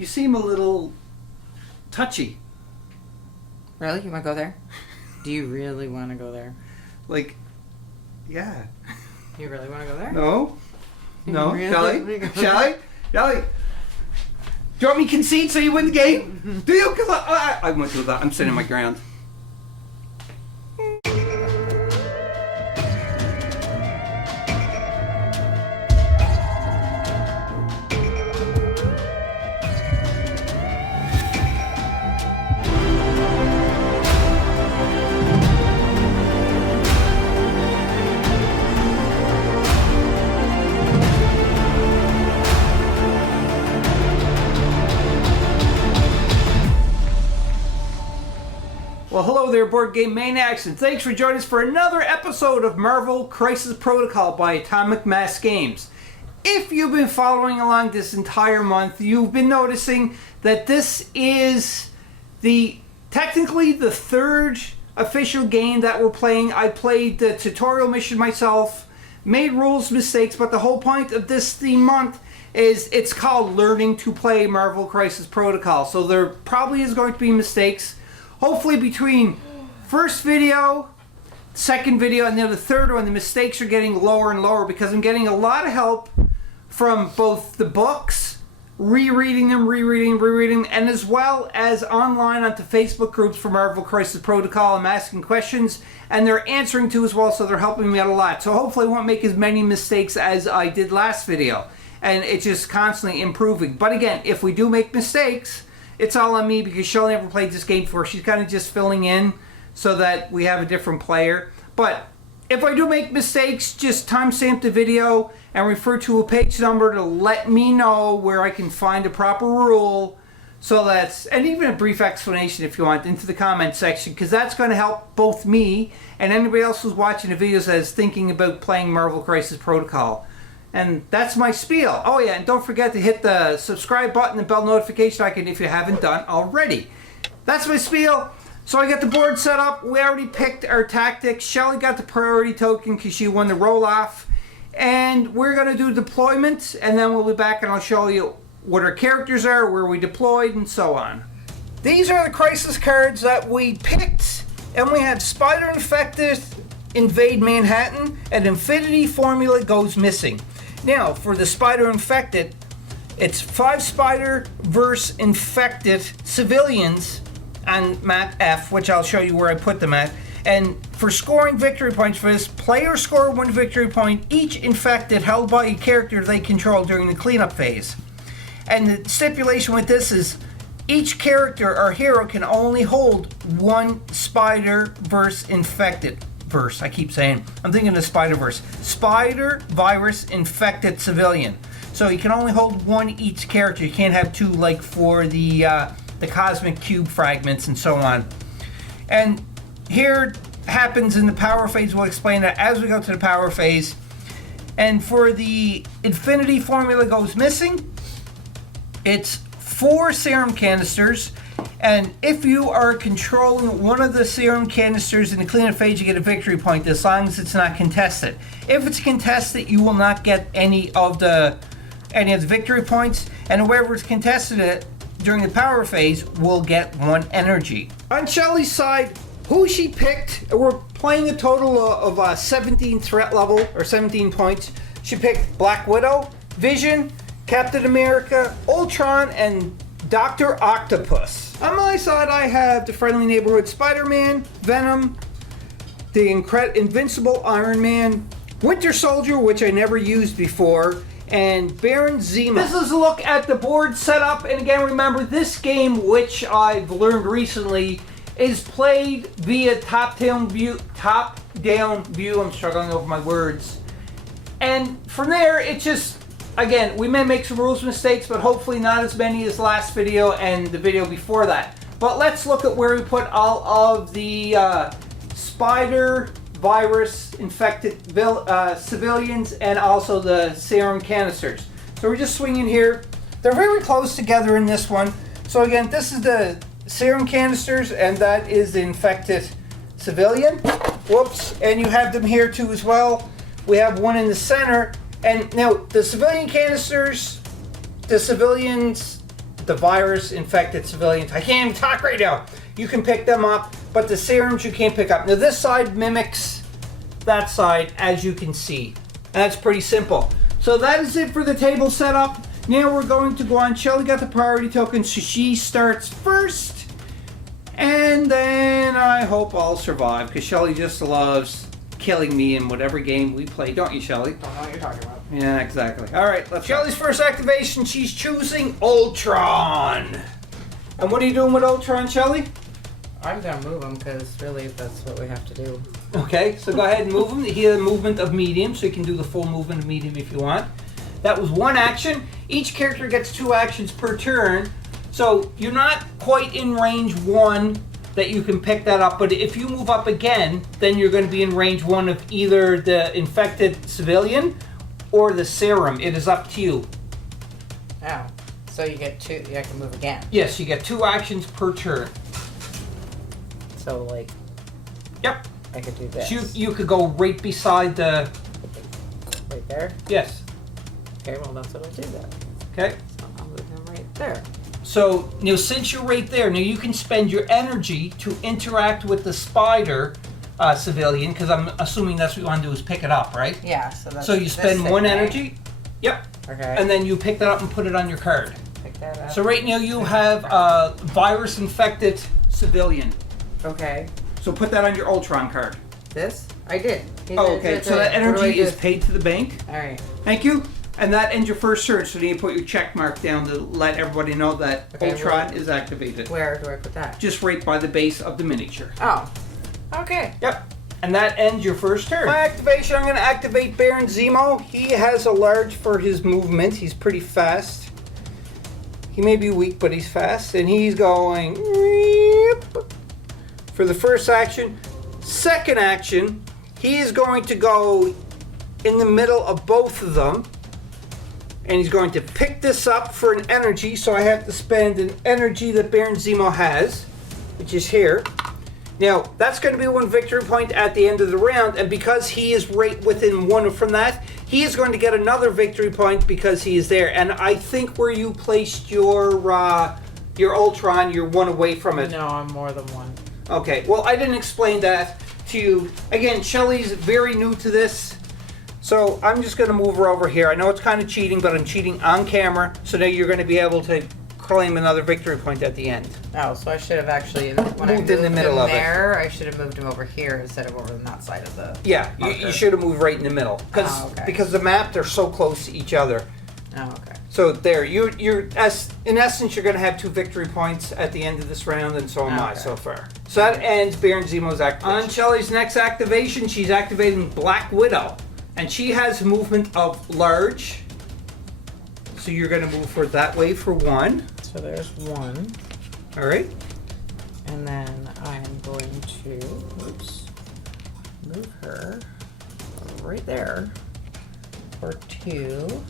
You seem a little touchy. Really? You want to go there? Do you really want to go there? Like, yeah. You really want to go there? No. No. Really? Shall I? Do you want me to concede so you win the game? Do you? Because I won't do that. I'm sitting my ground. Well, hello there, Board Game Maniacs, and thanks for joining us for another episode of Marvel Crisis Protocol by Atomic Mass Games. If you've been following along this entire month, you've been noticing that this is technically the third official game that we're playing. I played the tutorial mission myself, made rules mistakes, but the whole point of this theme month is it's called Learning to Play Marvel Crisis Protocol. So there probably is going to be mistakes. Hopefully between first video, second video, and then the third one, the mistakes are getting lower and lower because I'm getting a lot of help from both the books, rereading them, and as well as online onto Facebook groups for Marvel Crisis Protocol. I'm asking questions, and they're answering too as well, so they're helping me out a lot. So hopefully I won't make as many mistakes as I did last video, and it's just constantly improving. But again, if we do make mistakes, it's all on me because Shelley never played this game before. She's kind of just filling in so that we have a different player. But if I do make mistakes, just timestamp the video and refer to a page number to let me know where I can find a proper rule. So and even a brief explanation if you want into the comment section, because that's going to help both me and anybody else who's watching the videos that is thinking about playing Marvel Crisis Protocol. And that's my spiel. Oh yeah, and don't forget to hit the subscribe button and bell notification icon if you haven't done already. That's my spiel. So I got the board set up. We already picked our tactics. Shelley got the priority token because she won the roll-off. And we're going to do deployment, and then we'll be back and I'll show you what our characters are, where we deployed, and so on. These are the crisis cards that we picked, and we have Spider Infected, Invade Manhattan, and Infinity Formula Goes Missing. Now, for the Spider Infected, it's 5 Spider versus Infected civilians on map F, which I'll show you where I put them at. And for scoring victory points for this, players score 1 victory point, each infected held by a character they control during the cleanup phase. And the stipulation with this is each character or hero can only hold 1 Spider versus Infected. Verse, I keep saying. I'm thinking of Spider-Verse. Spider, virus, infected civilian. So you can only hold 1 each character. You can't have 2 like for the cosmic cube fragments and so on. And here happens in the power phase. We'll explain that as we go to the power phase. And for the Infinity Formula Goes Missing, it's 4 serum canisters. And if you are controlling one of the serum canisters in the cleanup phase, you get a victory point as long as it's not contested. If it's contested, you will not get any of the victory points, and whoever's contested it during the power phase will get 1 energy. On Shelley's side, who she picked, we're playing a total of 17 threat level, or 17 points. She picked Black Widow, Vision, Captain America, Ultron, and Dr. Octopus. On my side, I have the Friendly Neighborhood Spider-Man, Venom, the Invincible Iron Man, Winter Soldier, which I never used before, and Baron Zemo. This is a look at the board setup, and again, remember, this game, which I've learned recently, is played via top-down view. I'm struggling over my words. And from there, it just... Again, we may make some rules mistakes, but hopefully not as many as last video and the video before that. But let's look at where we put all of the spider virus infected civilians and also the serum canisters. So we're just swinging here. They're very close together in this one. So again, this is the serum canisters and that is the infected civilian. Whoops. And you have them here too as well. We have one in the center. And now the civilian canisters, the the virus-infected civilians. I can't even talk right now. You can pick them up, but the serums you can't pick up. Now this side mimics that side, as you can see. And that's pretty simple. So that is it for the table setup. Now we're going to go on. Shelly got the priority token, so she starts first. And then I hope I'll survive, because Shelly just loves killing me in whatever game we play. Don't you, Shelly? Don't know what you're talking about. Yeah, exactly. All right, let's Shelly's first activation. She's choosing Ultron. And what are you doing with Ultron, Shelly? I'm gonna move him because really that's what we have to do. Okay, so go ahead and move him. He has a movement of medium, so you can do the full movement of medium if you want. That was one action. Each character gets 2 actions per turn. So you're not quite in range 1 that you can pick that up, but if you move up again, then you're going to be in range 1 of either the infected civilian or the serum. It is up to you. Oh, so you get 2, I can move again. Yes, you get 2 actions per turn. So like, Yep. I could do this. So you could go right beside the... Right there? Yes. Okay, well that's what I'll do then. Okay. So I'll move him right there. So, now since you're right there, now you can spend your energy to interact with the spider civilian, because I'm assuming that's what you want to do is pick it up, right? Yeah, so that's So you this spend thing, 1 right? energy. Yep. Okay. And then you pick that up and put it on your card. Pick that up. So right now you have a virus-infected civilian. Okay. So put that on your Ultron card. This? I did. Oh, okay. So that energy is paid to the bank. Alright. Thank you. And that ends your first turn, so then you put your check mark down to let everybody know that Okay, Ultron is activated. Where do I put that? Just right by the base of the miniature. Oh. Okay. Yep. And that ends your first turn. My activation, I'm going to activate Baron Zemo. He has a large for his movement. He's pretty fast. He may be weak, but he's fast. And he's going... For the first action. Second action, he is going to go in the middle of both of them. And he's going to pick this up for an energy. So I have to spend an energy that Baron Zemo has, which is here. Now, that's going to be 1 victory point at the end of the round, and because he is right within 1 from that, he is going to get another victory point because he is there. And I think where you placed your Ultron, you're 1 away from it. No, I'm more than 1. Okay, well, I didn't explain that to you. Again, Shelly's very new to this, so I'm just going to move her over here. I know it's kind of cheating, but I'm cheating on camera, so now you're going to be able to claim another victory point at the end. Oh, so I should have actually, when I Moved in the middle him of it. there, I should have moved him over here instead of over on that side of the... Yeah, you Okay. should have moved right in the middle. Okay. Because the map, they're so close to each other. Oh, okay. So there, in essence, you're going to have 2 victory points at the end of this round, and so am I Okay. so far. So that ends Baron Zemo's activation. On Shelly's next activation, she's activating Black Widow. And she has movement of large. So you're going to move her that way for 1. So there's 1. All right. And then I'm going to, move her right there for 2.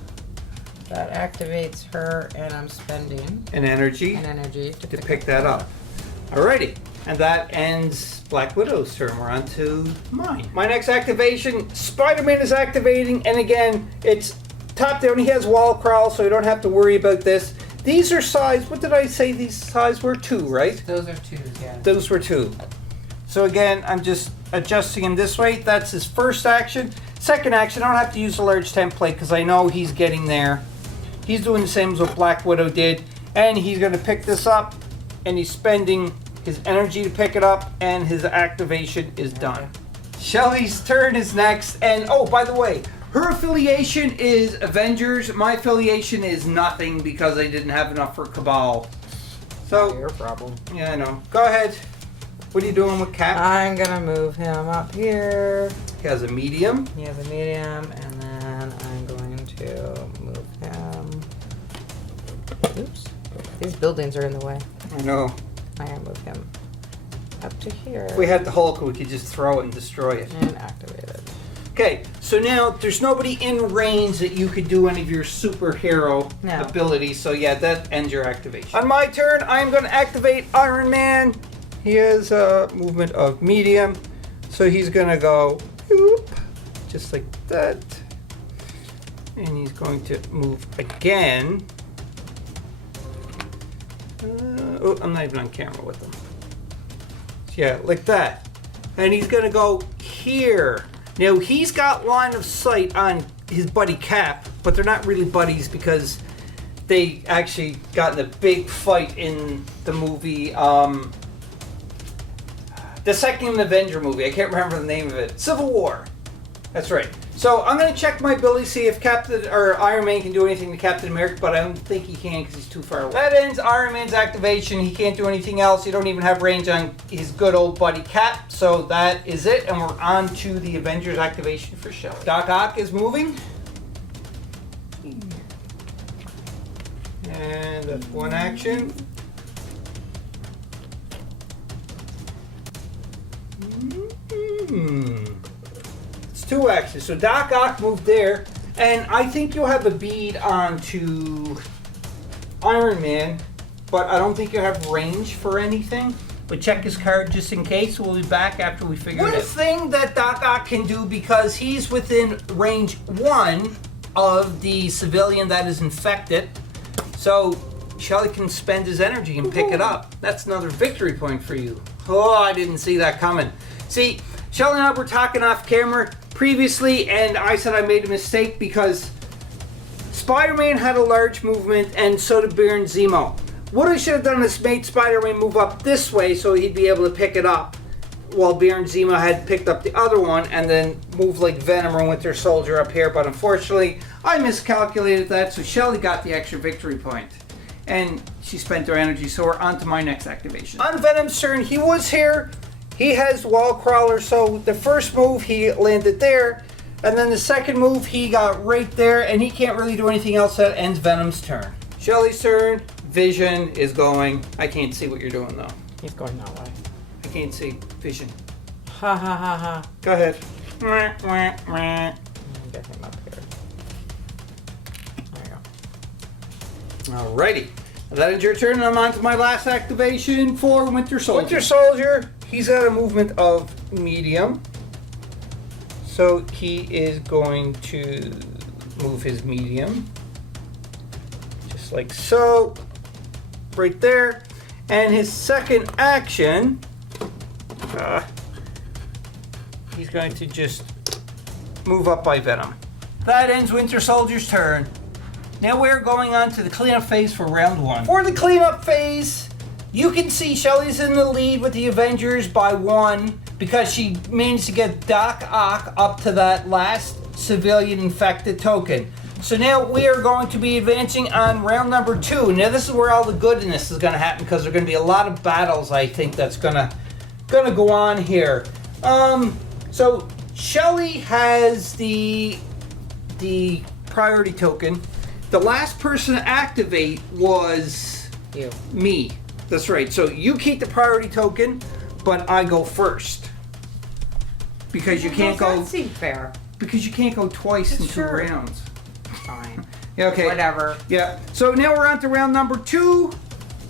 That activates her, and I'm spending An energy an energy to pick that up. Alrighty. And that ends Black Widow's turn. We're on to mine. My next activation, Spider-Man is activating, and again, it's top down. He has wall crawl, so you don't have to worry about this. These are size, what did I say these size were? 2, right? Those are 2s, yeah. Those were 2. So again, I'm just adjusting him this way. That's his first action. Second action, I don't have to use a large template because I know he's getting there. He's doing the same as what Black Widow did. And he's going to pick this up, and he's spending his energy to pick it up, and his activation is done. Shelly's turn is next. And oh, by the way, her affiliation is Avengers. My affiliation is nothing because I didn't have enough for Cabal. So, Your problem. yeah, I know. Go ahead. What are you doing with Cap? I'm gonna move him up here. He has a medium. He has a medium, and then I'm going to move him. Oops. These buildings are in the way. I know. I'm gonna move him up to here. If we had the Hulk, we could just throw it and destroy it. And activate it. Okay, so now there's nobody in range that you could do any of your superhero No. abilities, so yeah, that ends your activation. On my turn, I'm going to activate Iron Man. He has a movement of medium, so he's going to go whoop, just like that. And he's going to move again. Oh, I'm not even on camera with him. Yeah, like that. And he's gonna go here. Now he's got line of sight on his buddy Cap, but they're not really buddies because they actually got in a big fight in the movie, the second Avenger movie. I can't remember the name of it. Civil War. That's right. So I'm going to check my ability, see if Captain or Iron Man can do anything to Captain America, but I don't think he can because he's too far away. That ends Iron Man's activation. He can't do anything else. You don't even have range on his good old buddy Cap. So that is it, and we're on to the Avengers activation for Shelley. Doc Ock is moving. And that's one action. It's two actions. So Doc Ock moved there, and I think you'll have a bead onto Iron Man, but I don't think you'll have range for anything. But check his card just in case. We'll be back after we figure it out. One thing that Doc Ock can do, because he's within range 1 of the civilian that is infected, so Shelley can spend his energy and pick it up. That's another victory point for you. Oh, I didn't see that coming. See, Shelley and I were talking off camera previously, and I said I made a mistake because Spider-Man had a large movement, and so did Baron Zemo. What I should have done is made Spider-Man move up this way so he'd be able to pick it up, while Baron Zemo had picked up the other one, and then move like Venom or Winter Soldier up here. But unfortunately, I miscalculated that, so Shelley got the extra victory point. And she spent her energy, so we're on to my next activation. On Venom's turn, he was here. He has Wall Crawler, so the first move he landed there, and then the second move he got right there, and he can't really do anything else. That ends Venom's turn. Shelley's turn. Vision is going. I can't see what you're doing though. He's going that way. I can't see. Vision. Ha ha ha ha. Go ahead. Get him up here. There you go. Alrighty. That is your turn, and I'm on to my last activation for Winter Soldier. Winter Soldier, he's got a movement of medium. So he is going to move his medium. Just like so. Right there. And his second action, he's going to just move up by Venom. That ends Winter Soldier's turn. Now we're going on to the cleanup phase for round 1. For the cleanup phase, you can see Shelley's in the lead with the Avengers by 1 because she managed to get Doc Ock up to that last civilian infected token. So now we are going to be advancing on round number 2. Now this is where all the goodness is going to happen because there are going to be a lot of battles, I think, that's gonna go on here. So Shelley has the priority token. The last person to activate was you. Me. That's right. So you keep the priority token, but I go first because you can't go. That seems fair. Because you can't go twice in 2 Sure. rounds. Fine. Yeah, okay. Whatever. Yeah. So now we're on to round number 2.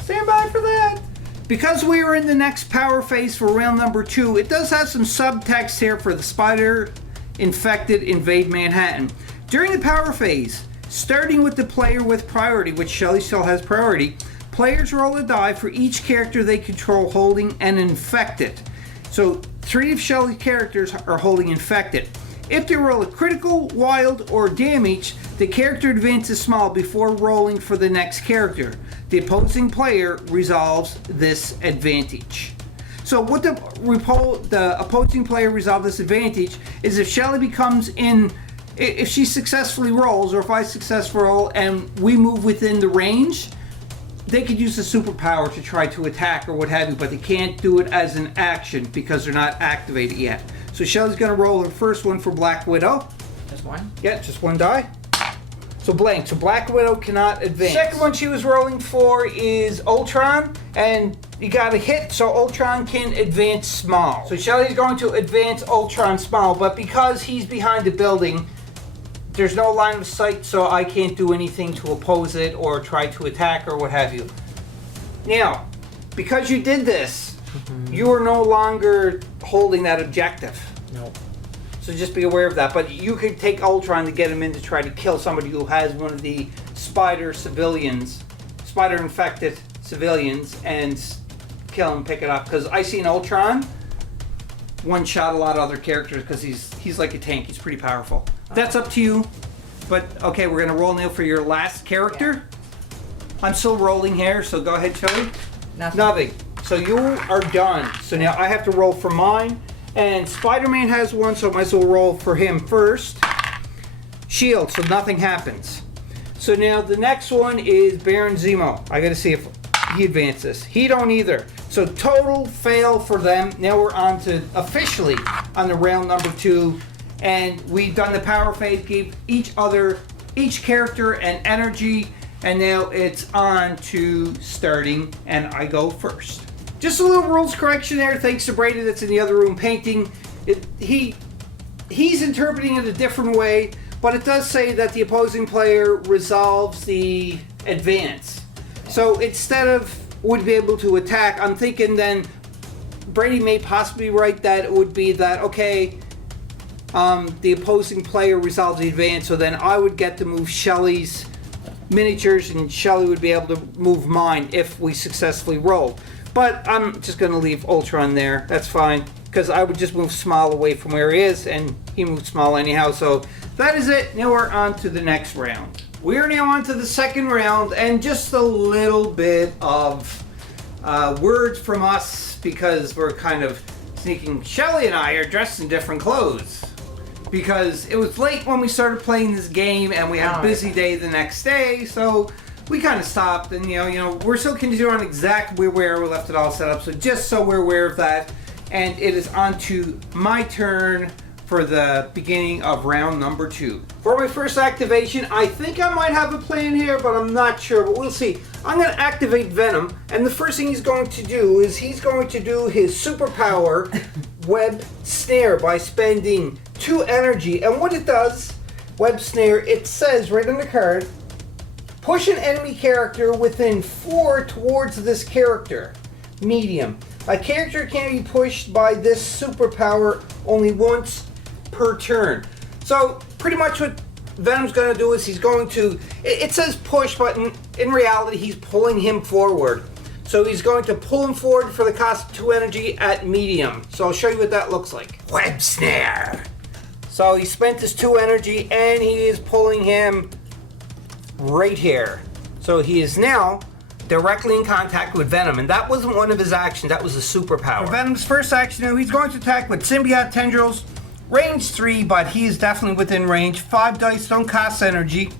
Stand by for that. Because we are in the next power phase for round number 2, it does have some subtext here for the spider-infected invade Manhattan. During the power phase, starting with the player with priority, which Shelley still has priority, players roll a die for each character they control holding an infected. So 3 of Shelley's characters are holding infected. If they roll a critical, wild, or damage, the character advances small before rolling for the next character. The opposing player resolves this advantage. So what the opposing player resolves this advantage is if Shelley becomes in, if she successfully rolls, or if I successfully roll and we move within the range, they could use the superpower to try to attack or what have you, but they can't do it as an action because they're not activated yet. So Shelley's going to roll her first one for Black Widow. Just one? Yeah, just 1 die. So blank. So Black Widow cannot advance. Second one she was rolling for is Ultron, and you got a hit, so Ultron can advance small. So Shelley's going to advance Ultron small, but because he's behind the building, there's no line of sight, so I can't do anything to oppose it or try to attack or what have you. Now, because you did this, you are no longer holding that objective. Nope. So just be aware of that. But you could take Ultron to get him in to try to kill somebody who has one of the spider infected civilians and kill him, pick it up. Because I seen Ultron one-shot a lot of other characters because he's like a tank. He's pretty powerful. That's up to you. But, okay, we're going to roll now for your last character. Yeah. I'm still rolling here, so go ahead, Chili. Nothing. So you are done. So now I have to roll for mine. And Spider-Man has one, so I might as well roll for him first. Shield, so nothing happens. So now the next one is Baron Zemo. I got to see if he advances. He don't either. So total fail for them. Now we're on to officially on the round number 2. And we've done the power phase, gave each character an energy. And now it's on to starting, and I go first. Just a little rules correction there, thanks to Brady that's in the other room painting. He's interpreting it a different way, but it does say that the opposing player resolves the advance. So instead of would be able to attack, I'm thinking then Brady may possibly write that it would be that, okay, the opposing player resolves the advance, so then I would get to move Shelly's miniatures and Shelly would be able to move mine if we successfully roll. But I'm just going to leave Ultron there. That's fine. Because I would just move Small away from where he is. And he moved Small anyhow. So that is it. Now we're on to the next round. We are now on to the second round. And just a little bit of words from us. Because we're kind of sneaking. Shelly and I are dressed in different clothes. Because it was late when we started playing this game. And we had a busy day the next day. So we kind of stopped, and you know, we're still continuing on exactly where we left it all set up. So just so we're aware of that, and it is on to my turn for the beginning of round number 2. For my first activation, I think I might have a plan here, but I'm not sure. But we'll see. I'm going to activate Venom, and the first thing he's going to do is he's going to do his superpower Web Snare by spending 2 energy. And what it does, Web Snare, it says right on the card. Push an enemy character within 4 towards this character. Medium. A character can be pushed by this superpower only once per turn. So pretty much what Venom's going to do is he's going to... It says push, but in reality he's pulling him forward. So he's going to pull him forward for the cost of 2 energy at medium. So I'll show you what that looks like. Web Snare. So he spent his 2 energy and he is pulling him right here. So he is now directly in contact with Venom, and that wasn't one of his actions, that was a superpower. For Venom's first action, he's going to attack with Symbiote Tendrils, range 3, but he is definitely within range. 5 dice, don't cost energy.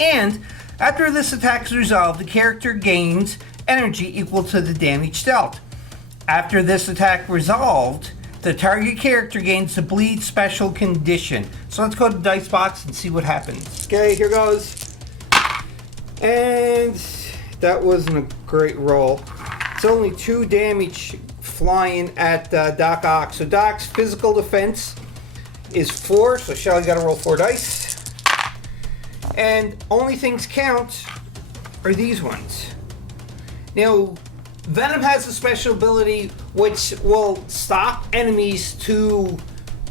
And after this attack is resolved, the character gains energy equal to the damage dealt. After this attack resolved, the target character gains the bleed special condition. So let's go to the dice box and see what happens. Okay, here goes. And that wasn't a great roll. It's only 2 damage flying at Doc Ock. So Doc's physical defense is 4, so Shelly got to roll 4 dice. And only things count are these ones. Now, Venom has a special ability which will stop enemies to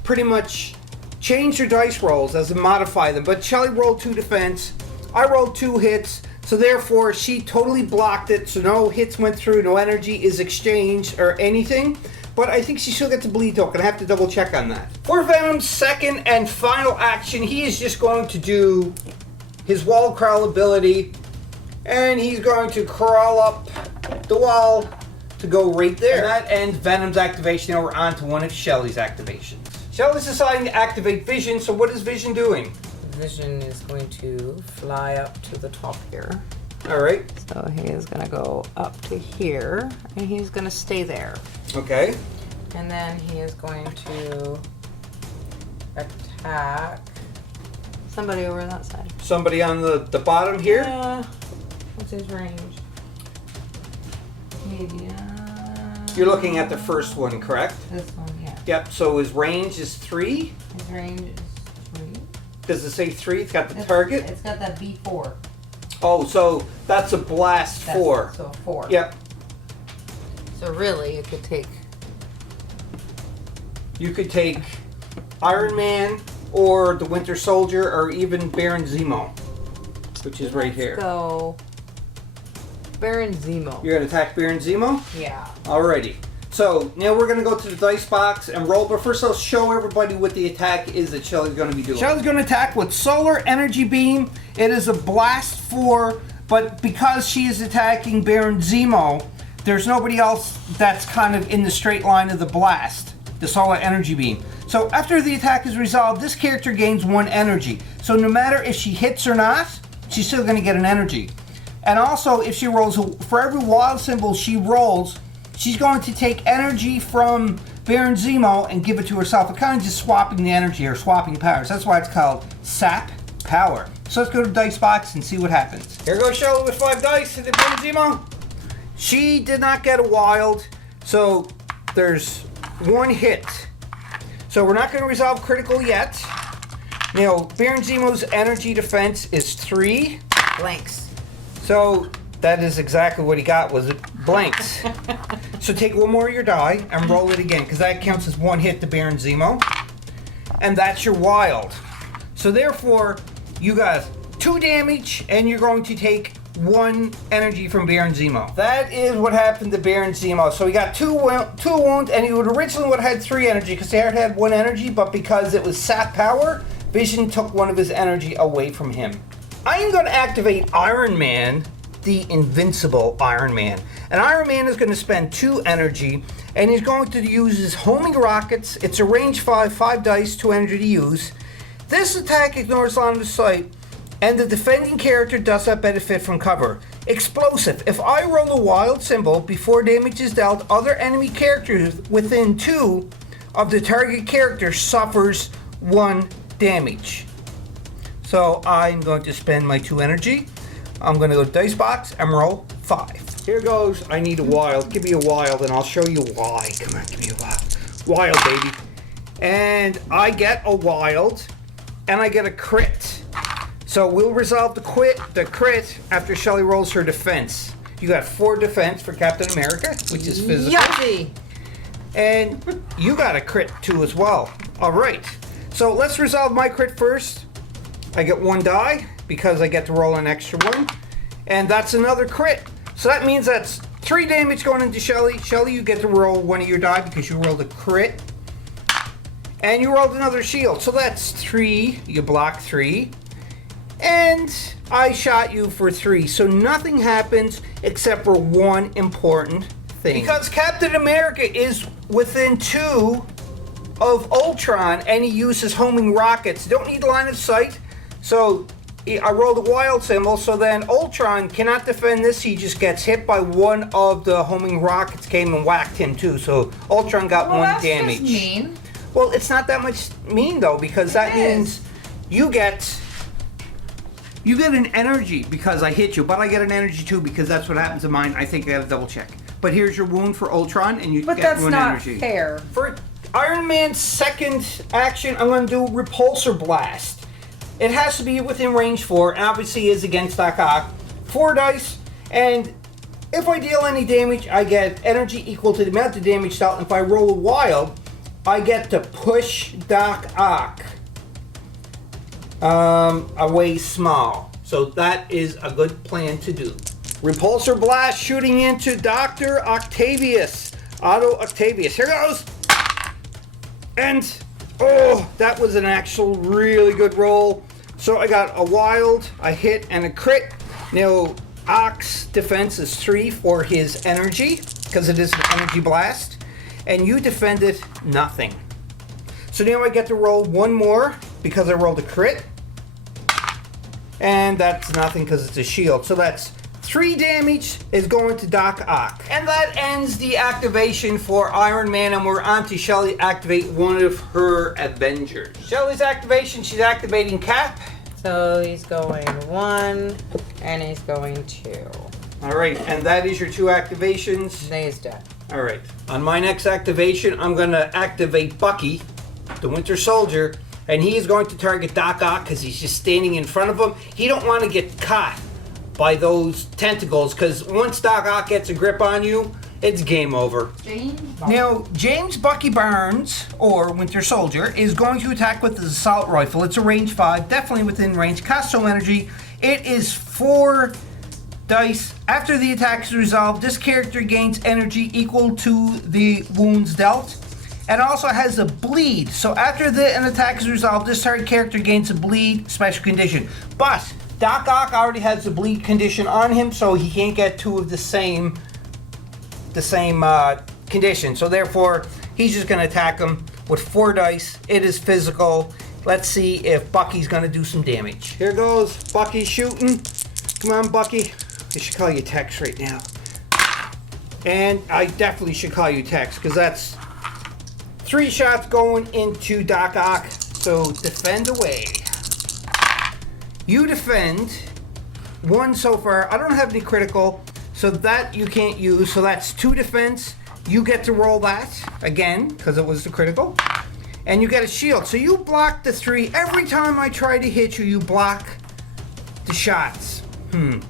pretty much change their dice rolls as to modify them. But Shelly rolled 2 defense. I rolled 2 hits, so therefore she totally blocked it, so no hits went through, no energy is exchanged or anything. But I think she still gets a bleed token. I have to double check on that. For Venom's second and final action, he is just going to do his wall crawl ability, and he's going to crawl up the wall to go right there. And that ends Venom's activation. Now we're on to one of Shelly's activations. Shelly's deciding to activate Vision, so what is Vision doing? Vision is going to fly up to the top here. Alright. So he is going to go up to here, and he's going to stay there. Okay. And then he is going to attack somebody over that side. Somebody on the bottom here? Yeah. What's his range? Maybe, You're looking at the first one, correct? This one, yeah. Yep, so his range is 3? His range is 3. Does it say 3? It's got the target? It's got that B4. Oh, so that's a blast 4. So 4. Yep. So really, you could take... You could take Iron Man or the Winter Soldier or even Baron Zemo, which is right here. Let's go Baron Zemo. You're going to attack Baron Zemo? Yeah. Alrighty. So, now we're going to go to the dice box and roll, but first I'll show everybody what the attack is that Shelly's going to be doing. Shelly's going to attack with Solar Energy Beam. It is a blast 4, but because she is attacking Baron Zemo, there's nobody else that's kind of in the straight line of the blast, the Solar Energy Beam. So after the attack is resolved, this character gains 1 energy. So no matter if she hits or not, she's still going to get an energy. And also, if she rolls, for every wild symbol she rolls, she's going to take energy from Baron Zemo and give it to herself. It's kind of just swapping the energy or swapping powers. That's why it's called Sap Power. So let's go to the dice box and see what happens. Here goes Shelly with 5 dice to the Baron Zemo. She did not get a wild, so there's 1 hit. So we're not going to resolve critical yet. Now, Baron Zemo's energy defense is 3. Blanks. So that is exactly what he got, was it blanks. So take 1 more of your die and roll it again, because that counts as 1 hit to Baron Zemo. And that's your wild. So therefore, you got 2 damage, and you're going to take 1 energy from Baron Zemo. That is what happened to Baron Zemo. So he got 2 wounds, and he would originally would have had 3 energy, because he had 1 energy, but because it was sap power, Vision took 1 of his energy away from him. I am going to activate Iron Man, the invincible Iron Man. And Iron Man is going to spend 2 energy, and he's going to use his homing rockets. It's a range 5 dice, 2 energy to use. This attack ignores line of sight, and the defending character does not benefit from cover. Explosive. If I roll a wild symbol before damage is dealt, other enemy characters within 2 of the target character suffers 1 damage. So I'm going to spend my 2 energy. I'm going to go to dice box and roll 5. Here goes. I need a wild. Give me a wild and I'll show you why. Come on, give me a wild. Wild, baby. And I get a wild and I get a crit. So we'll resolve the crit after Shelly rolls her defense. You got 4 defense for Captain America, which is physical. Yahtzee! And you got a crit too as well. Alright. So let's resolve my crit first. I get 1 die because I get to roll an extra 1. And that's another crit. So that means that's 3 damage going into Shelly. Shelly, you get to roll 1 of your die because you rolled a crit. And you rolled another shield. So that's 3. You block 3. And I shot you for 3. So nothing happens except for 1 important thing. Because Captain America is within 2 of Ultron and he uses homing rockets. Don't need line of sight. So I rolled a wild symbol. So then Ultron cannot defend this. He just gets hit by 1 of the homing rockets came and whacked him too. So Ultron got 1 that's damage. Just mean. Well, it's not that much mean though, because that means you get an energy because I hit you, but I get an energy too because that's what happens to mine. I think I gotta double check. But here's your wound for Ultron, and you But get that's 1 not energy. fair. For Iron Man's second action, I'm gonna do Repulsor Blast. It has to be within range 4, and obviously is against Doc Ock. 4 dice, and if I deal any damage, I get energy equal to the amount of damage dealt. And if I roll a wild, I get to push Doc Ock away small. So that is a good plan to do. Repulsor Blast shooting into Dr. Octavius. Otto Octavius. Here goes. And, oh, that was an actual really good roll. So I got a wild, a hit, and a crit. Now, Ock's defense is 3 for his energy, because it is an energy blast. And you defended nothing. So now I get to roll 1 more, because I rolled a crit. And that's nothing, because it's a shield. So that's 3 damage is going to Doc Ock. And that ends the activation for Iron Man, and we're on to Shelly activate one of her Avengers. Shelly's activation, she's activating Cap. So he's going 1, and he's going 2. Alright, and that is your 2 activations. Then he's dead. Alright, on my next activation, I'm going to activate Bucky, the Winter Soldier, and he's going to target Doc Ock because he's just standing in front of him. He don't want to get caught by those tentacles, because once Doc Ock gets a grip on you, it's game over. Now, James Bucky Barnes, or Winter Soldier, is going to attack with his assault rifle. It's a range 5, definitely within range. Costs some energy. It is 4 dice. After the attack is resolved, this character gains energy equal to the wounds dealt. And also has a bleed. So after an attack is resolved, this target character gains a bleed special condition. But Doc Ock already has the bleed condition on him, so he can't get two of the same condition. So therefore, he's just going to attack him with 4 dice. It is physical. Let's see if Bucky's going to do some damage. Here goes. Bucky's shooting. Come on, Bucky. I should call you Tex right now. And I definitely should call you Tex, because that's 3 shots going into Doc Ock. So defend away. You defend 1 so far. I don't have any critical, so that you can't use. So that's 2 defense. You get to roll that again, because it was the critical. And you get a shield. So you block the 3. Every time I try to hit you, you block the shots.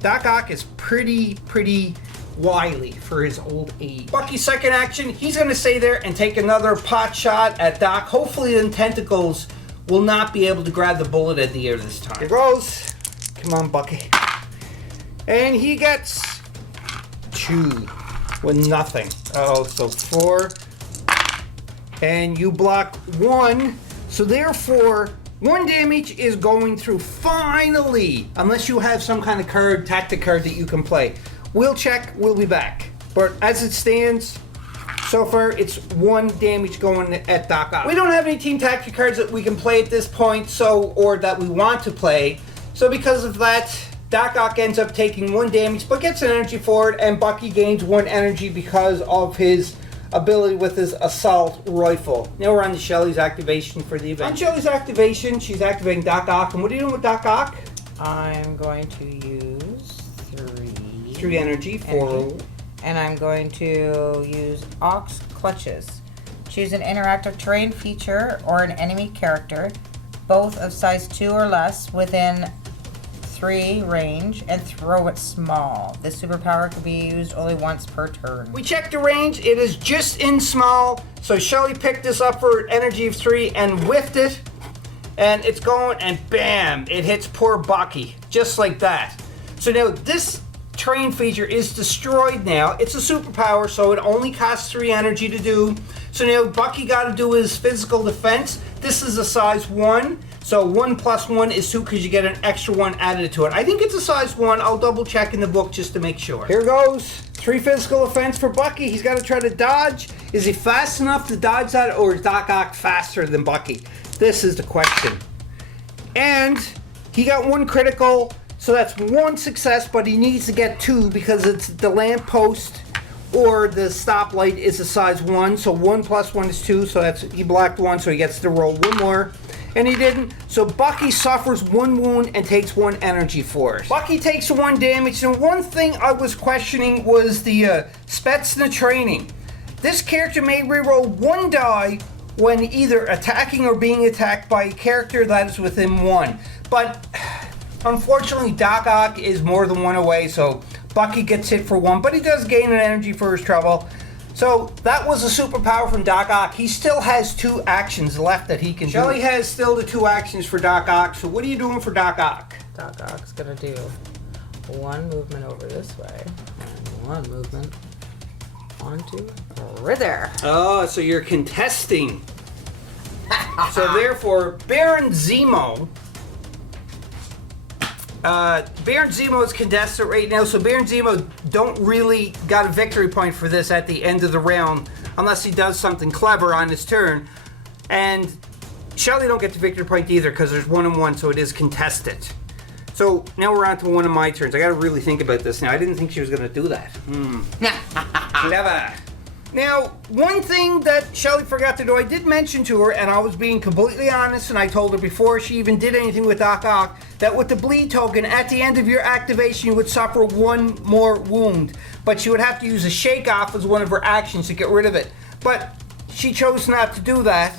Doc Ock is pretty wily for his old age. Bucky's second action, he's going to stay there and take another pot shot at Doc. Hopefully the tentacles will not be able to grab the bullet at the air this time. Here goes. Come on, Bucky. And he gets 2 with nothing. Oh, so 4. And you block 1. So therefore, 1 damage is going through finally. Unless you have some kind of card, tactic card that you can play. We'll check, we'll be back. But as it stands, so far it's 1 damage going at Doc Ock. We don't have any team tactic cards that we can play at this point, or that we want to play. So because of that, Doc Ock ends up taking 1 damage, but gets an energy for it, and Bucky gains 1 energy because of his ability with his assault rifle. Now we're on to Shelly's activation for the event. On Shelly's activation, she's activating Doc Ock. And what are you doing with Doc Ock? I'm going to use 3 energy for... And I'm going to use Ox Clutches. Choose an interactive terrain feature or an enemy character, both of size 2 or less, within 3 range, and throw it small. This superpower can be used only once per turn. We checked the range. It is just in small. So Shelly picked this up for energy of 3 and whiffed it. And it's going, and bam, it hits poor Bucky. Just like that. So now this terrain feature is destroyed now. It's a superpower, so it only costs 3 energy to do. So now Bucky got to do his physical defense. This is a size 1. So 1 plus 1 is 2 because you get an extra 1 added to it. I think it's a size 1. I'll double check in the book just to make sure. Here goes. 3 physical offense for Bucky. He's got to try to dodge. Is he fast enough to dodge that, or is Doc Ock faster than Bucky? This is the question. And he got 1 critical, so that's 1 success, but he needs to get 2 because it's the lamppost or the stoplight is a size 1. So 1 plus 1 is 2, so that's, he blocked 1, so he gets to roll 1 more. And he didn't. So Bucky suffers 1 wound and takes 1 energy for it. Bucky takes 1 damage. And one thing I was questioning was the Spetsna training. This character may reroll 1 die when either attacking or being attacked by a character that is within 1. But unfortunately, Doc Ock is more than 1 away, so Bucky gets hit for 1. But he does gain an energy for his trouble. So that was a superpower from Doc Ock. He still has 2 actions left that he can do. Shelly has still the 2 actions for Doc Ock. So what are you doing for Doc Ock? Doc Ock's going to do 1 movement over this way and 1 movement onto right there. Oh, so you're contesting. So therefore, Baron Zemo... Baron Zemo is contestant right now, so Baron Zemo don't really got a victory point for this at the end of the round, unless he does something clever on his turn. And Shelly don't get the victory point either, because there's 1 and 1, so it is contested. So now we're on to one of my turns. I gotta really think about this now. I didn't think she was gonna do that. Clever. Now, one thing that Shelly forgot to do, I did mention to her, and I was being completely honest, and I told her before she even did anything with Doc Ock, that with the bleed token, at the end of your activation, you would suffer 1 more wound. But she would have to use a shake off as one of her actions to get rid of it. But she chose not to do that.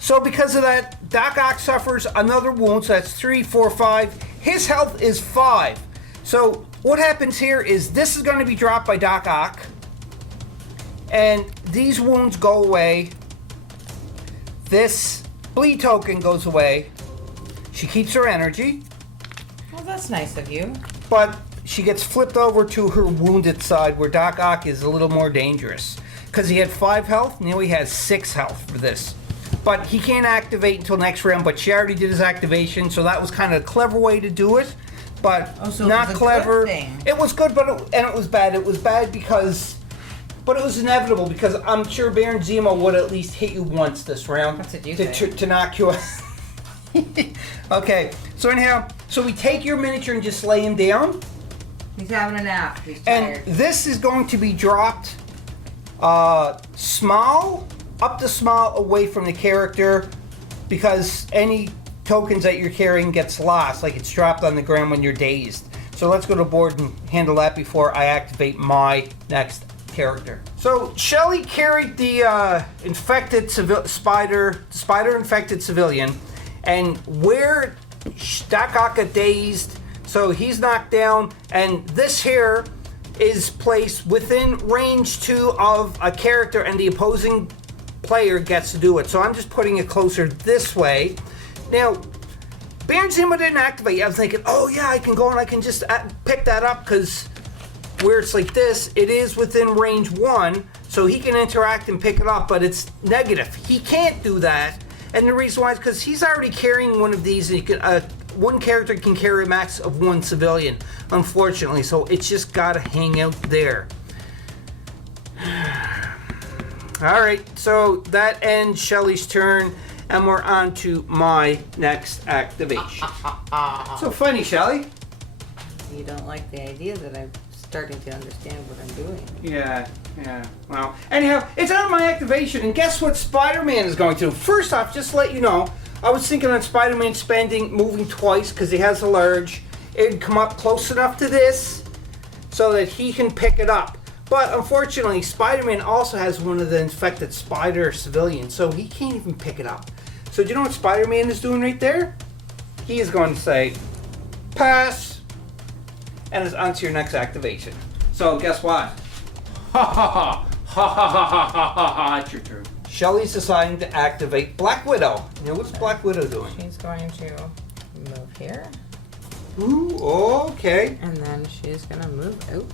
So because of that, Doc Ock suffers another wound, so that's 3, 4, 5. His health is 5. So what happens here is this is going to be dropped by Doc Ock. And these wounds go away. This bleed token goes away. She keeps her energy. Well, that's nice of you. But she gets flipped over to her wounded side, where Doc Ock is a little more dangerous. Because he had 5 health, now he has 6 health for this. But he can't activate until next round, but she already did his activation, so that was kind of a clever way to do it. But so not it was a clever. good thing. It was good, but it was bad. It was bad because, but it was inevitable because I'm sure Baron Zemo would at least hit you once this round. That's what you say. To knock you out. Okay, so anyhow, so we take your miniature and just lay him down. He's having a nap. He's tired. And this is going to be dropped small, up to small away from the character, because any tokens that you're carrying gets lost, like it's dropped on the ground when you're dazed. So let's go to board and handle that before I activate my next character. So Shelly carried the infected spider infected civilian, and where Doc Ock got dazed, so he's knocked down, and this here is placed within range 2 of a character, and the opposing player gets to do it. So I'm just putting it closer this way. Now, Baron Zemo didn't activate. I was thinking, oh yeah, I can go and I can just pick that up, because where it's like this, it is within range 1, so he can interact and pick it up, but it's negative. He can't do that, and the reason why is because he's already carrying one of these, and you can, one character can carry a max of 1 civilian, unfortunately, so it's just gotta hang out there. Alright, so that ends Shelly's turn, and we're on to my next activation. So funny, Shelly. You don't like the idea that I'm starting to understand what I'm doing. Yeah. Well, anyhow, it's on my activation, and guess what Spider-Man is going to do? First off, just to let you know, I was thinking on Spider-Man moving twice, because he has a large. It'd come up close enough to this, so that he can pick it up. But unfortunately, Spider-Man also has one of the infected spider civilians, so he can't even pick it up. So do you know what Spider-Man is doing right there? He is going to say, pass, and it's on to your next activation. So guess what? Ha ha ha ha ha ha ha ha ha! It's your turn. Shelly's deciding to activate Black Widow. Now what's Black Widow doing? She's going to move here. Ooh, okay. And then she's going to move out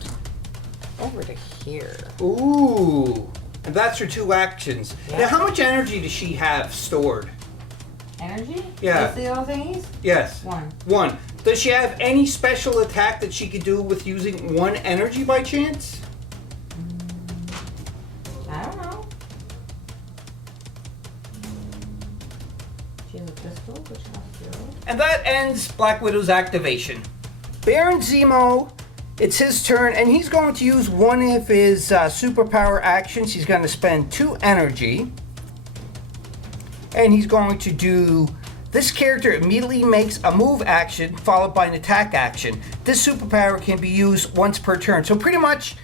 over to here. Ooh. And that's her 2 actions. Yeah. Now, how much energy does she have stored? Energy? Yeah. That's the little thingies? Yes. 1. 1. Does she have any special attack that she could do with using 1 energy by chance? I don't know. She has a pistol, which has 0. And that ends Black Widow's activation. Baron Zemo, it's his turn, and he's going to use one of his superpower actions. He's going to spend 2 energy. And he's going to do... This character immediately makes a move action followed by an attack action. This superpower can be used once per turn. So pretty much,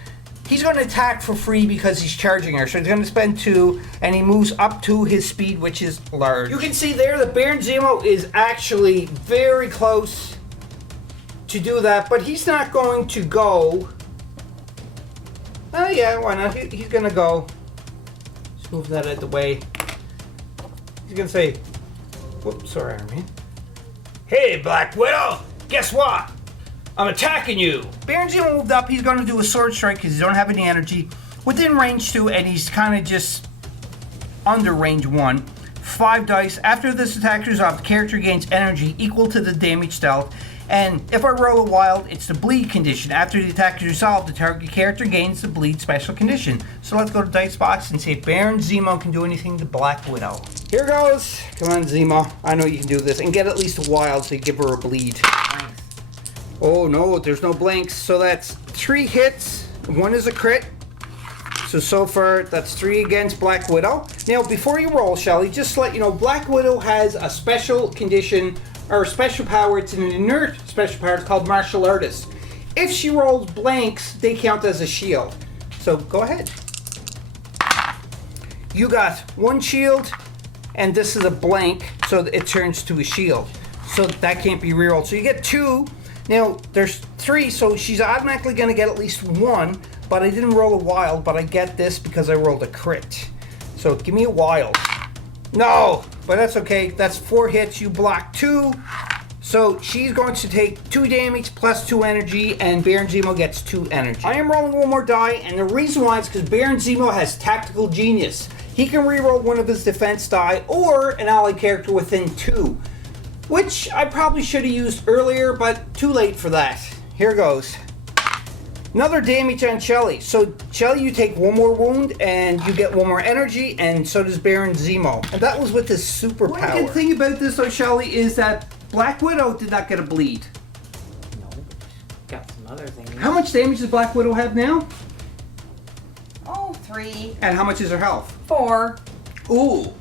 he's going to attack for free because he's charging her. So he's going to spend 2, and he moves up to his speed, which is large. You can see there that Baron Zemo is actually very close to do that, but he's not going to go. Oh yeah, why not? He's going to go. Let's move that out of the way. He's going to say, whoops, sorry, Iron Man. Hey, Black Widow, guess what? I'm attacking you. Baron Zemo moved up. He's going to do a sword strike because he don't have any energy. Within range 2, and he's kind of just under range 1. 5 dice. After this attack is resolved, the character gains energy equal to the damage dealt. And if I roll a wild, it's the bleed condition. After the attack is resolved, the target character gains the bleed special condition. So let's go to Dice Box and see if Baron Zemo can do anything to Black Widow. Here goes. Come on, Zemo. I know you can do this. And get at least a wild so you give her a bleed. Blanks. Oh no, there's no blanks. So that's 3 hits. 1 is a crit. So far, that's 3 against Black Widow. Now, before you roll, Shelly, just to let you know, Black Widow has a special condition, or a special power. It's an inert special power. It's called Martial Artist. If she rolls blanks, they count as a shield. So, go ahead. You got 1 shield, and this is a blank, so it turns to a shield. So, that can't be rerolled. So, you get 2. Now, there's 3, so she's automatically going to get at least 1. But I didn't roll a wild, but I get this because I rolled a crit. So give me a wild. No, but that's okay. That's 4 hits. You block 2. So she's going to take 2 damage plus 2 energy, and Baron Zemo gets 2 energy. I am rolling one more die, and the reason why is because Baron Zemo has Tactical Genius. He can reroll one of his defense die or an allied character within 2, which I probably should have used earlier, but too late for that. Here goes. Another damage on Shelly. So Shelly, you take 1 more wound and you get 1 more energy, and so does Baron Zemo. And that was with his superpower. One good thing about this though, Shelly, is that Black Widow did not get a bleed. No, got some other things. How much damage does Black Widow have now? Oh, 3. And how much is her health? 4. Ooh.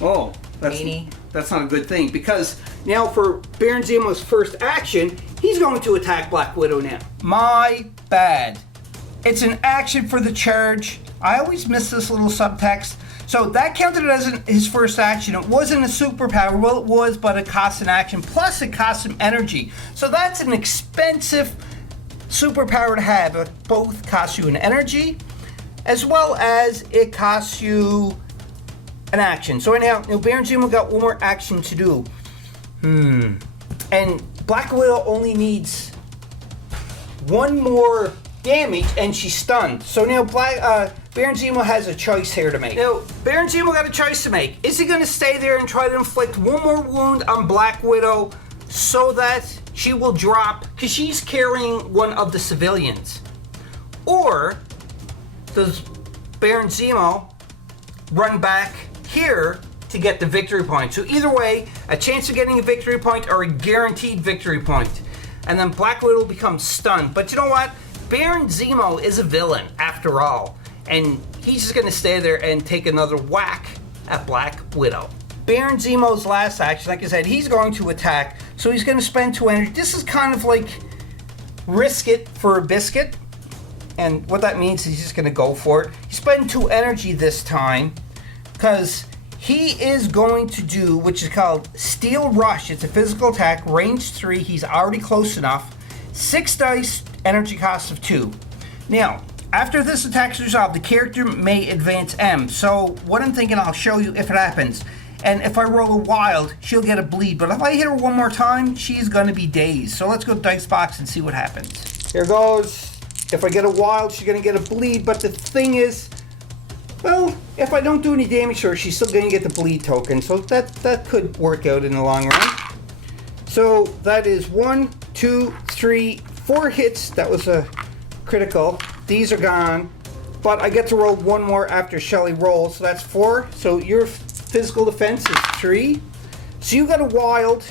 Oh, 80. That's not a good thing, because now for Baron Zemo's first action, he's going to attack Black Widow now. My bad. It's an action for the charge. I always miss this little subtext. So that counted as his first action. It wasn't a superpower. Well, it was, but it cost an action. Plus, it cost him energy. So that's an expensive superpower to have. It both costs you an energy, as well as it costs you an action. So anyhow, Baron Zemo got 1 more action to do. And Black Widow only needs 1 more damage, and she's stunned. So now Baron Zemo has a choice here to make. Now, Baron Zemo got a choice to make. Is he going to stay there and try to inflict 1 more wound on Black Widow so that she will drop, because she's carrying one of the civilians? Or does Baron Zemo run back here to get the victory point? So either way, a chance of getting a victory point or a guaranteed victory point. And then Black Widow becomes stunned. But you know what? Baron Zemo is a villain after all. And he's just going to stay there and take another whack at Black Widow. Baron Zemo's last action, like I said, he's going to attack. So he's going to spend 2 energy. This is kind of like risk it for a biscuit. And what that means is he's just going to go for it. He's spending 2 energy this time, because he is going to do, which is called Steel Rush. It's a physical attack, range 3. He's already close enough. 6 dice, energy cost of 2. Now, after this attack is resolved, the character may advance M. So what I'm thinking, I'll show you if it happens. And if I roll a wild, she'll get a bleed. But if I hit her 1 more time, she's going to be dazed. So let's go to Dice Box and see what happens. Here goes. If I get a wild, she's going to get a bleed. But the thing is, well, if I don't do any damage to her, she's still going to get the bleed token. So that could work out in the long run. So that is 1, 2, 3, 4 hits. That was a critical. These are gone. But I get to roll 1 more after Shelly rolls. So that's 4. So your physical defense is 3. So you got a wild.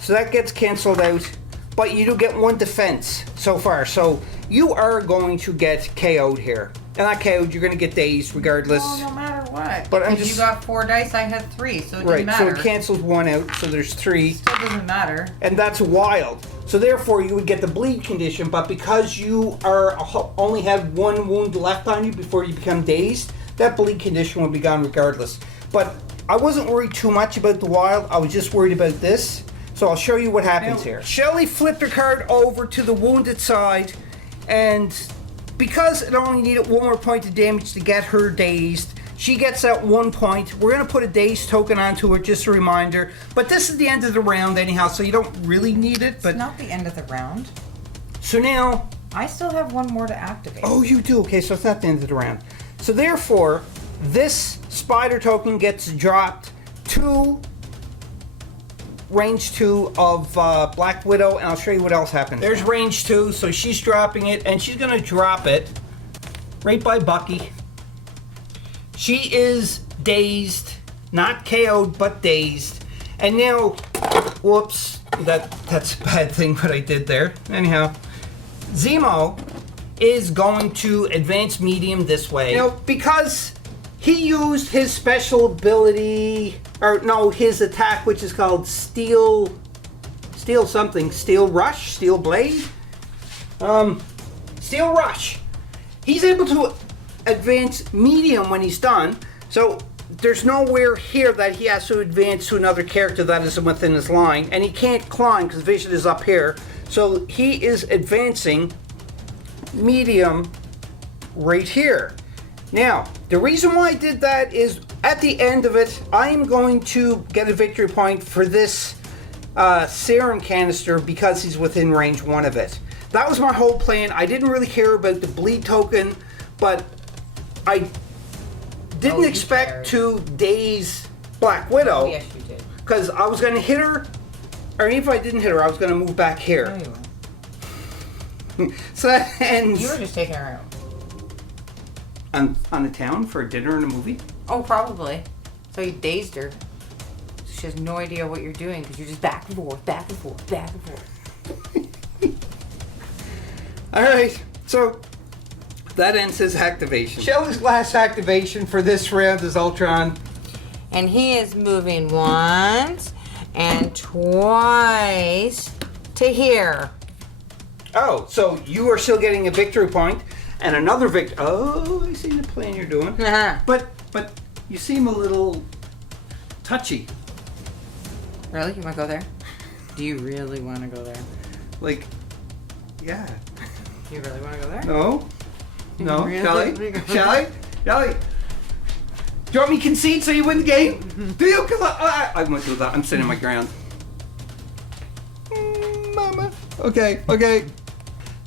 So that gets canceled out. But you do get 1 defense so far. So you are going to get KO'd here. And not KO'd, you're going to get dazed regardless. Well, no matter what. But because you got 4 dice, I had 3, so it right, doesn't matter. so it cancels 1 out, so there's 3. Still doesn't matter. And that's wild. So therefore, you would get the bleed condition, but because you are only have 1 wound left on you before you become dazed, that bleed condition would be gone regardless. But I wasn't worried too much about the wild. I was just worried about this. So I'll show you what happens here. Shelly flipped her card over to the wounded side, and because it only needed 1 more point of damage to get her dazed, she gets that 1 point. We're going to put a dazed token onto her, just a reminder. But this is the end of the round anyhow, so you don't really need it. But it's not the end of the round. So now, I still have 1 more to activate. Oh, you do? Okay, so it's not the end of the round. So therefore, this spider token gets dropped to range 2 of Black Widow, and I'll show you what else happens. There's range 2, so she's dropping it, and she's going to drop it right by Bucky. She is dazed, not KO'd, but dazed. And now, whoops, that's a bad thing what I did there. Anyhow, Zemo is going to advance medium this way. Now, because he used his special ability, or no, his attack, which is called Steel Rush, Steel Blade? Steel Rush. He's able to advance medium when he's done, so there's nowhere here that he has to advance to another character that isn't within his line, and he can't climb because vision is up here, so he is advancing medium right here. Now, the reason why I did that is at the end of it, I am going to get a victory point for this serum canister because he's within range 1 of it. That was my whole plan. I didn't really care about the bleed token, but I didn't expect to daze Black Widow. Oh, yes, you did. Because I was going to hit her, or if I didn't hit her, I was going to move back here. No, you weren't. So that ends. You were just taking her out. On a town for dinner and a movie? Oh, probably. So you dazed her. She has no idea what you're doing because you're just back and forth, back and forth, back and forth. Alright, so that ends his activation. Shelly's last activation for this round is Ultron. And he is moving once and twice to here. Oh, so you are still getting a victory point and another victory. Oh, I see the plan you're doing. Uh-huh. But you seem a little touchy. Really? You want to go there? Do you really want to go there? Like, yeah. You really want to go there? No. No. Really? Shall I? Do you want me to concede so you win the game? Do you? Because I won't do that. I'm sitting my ground. Mama. Okay.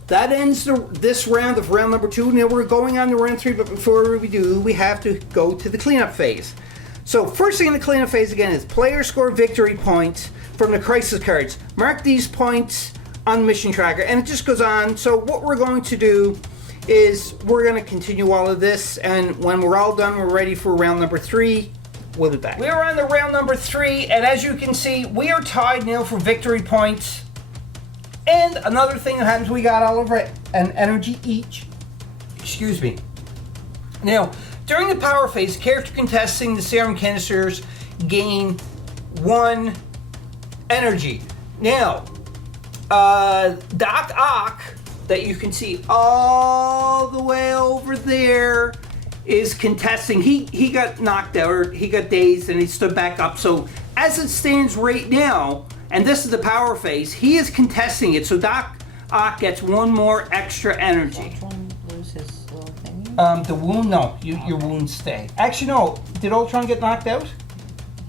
That ends this round of round number 2. Now we're going on to round 3, but before we do, we have to go to the cleanup phase. So first thing in the cleanup phase again is players score victory points from the crisis cards. Mark these points on the mission tracker, and it just goes on. So what we're going to do is we're going to continue all of this, and when we're all done, we're ready for round number 3. We'll be back. We are on the round number 3, and as you can see, we are tied now for victory points. And another thing that happens, we got all of an energy each. Excuse me. Now, during the power phase, character contesting the serum canisters gain 1 energy. Now, Doc Ock, that you can see all the way over there, is contesting. He got knocked out, or he got dazed, and he stood back up. So as it stands right now, and this is the power phase, he is contesting it. So Doc Ock gets 1 more extra energy. Ultron lose his little thingy? The wound, no. Your wounds stay. Actually, no. Did Ultron get knocked out?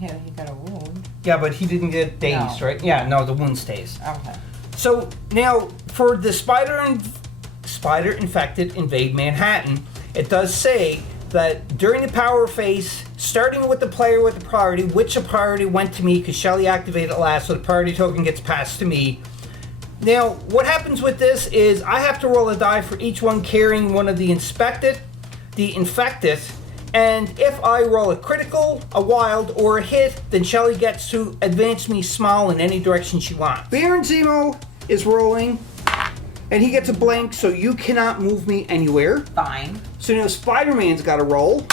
Yeah, he got a wound. Yeah, but he didn't get dazed, No. right? Yeah, no, the wound stays. Okay. So now for the spider-infected invade Manhattan, it does say that during the power phase, starting with the player with the priority, which a priority went to me because Shelly activated it last, so the priority token gets passed to me. Now, what happens with this is I have to roll a die for each one carrying one of the infected, and if I roll a critical, a wild, or a hit, then Shelly gets to advance me small in any direction she wants. Baron Zemo is rolling, and he gets a blank, so you cannot move me anywhere. Fine. So now Spider-Man's got to roll,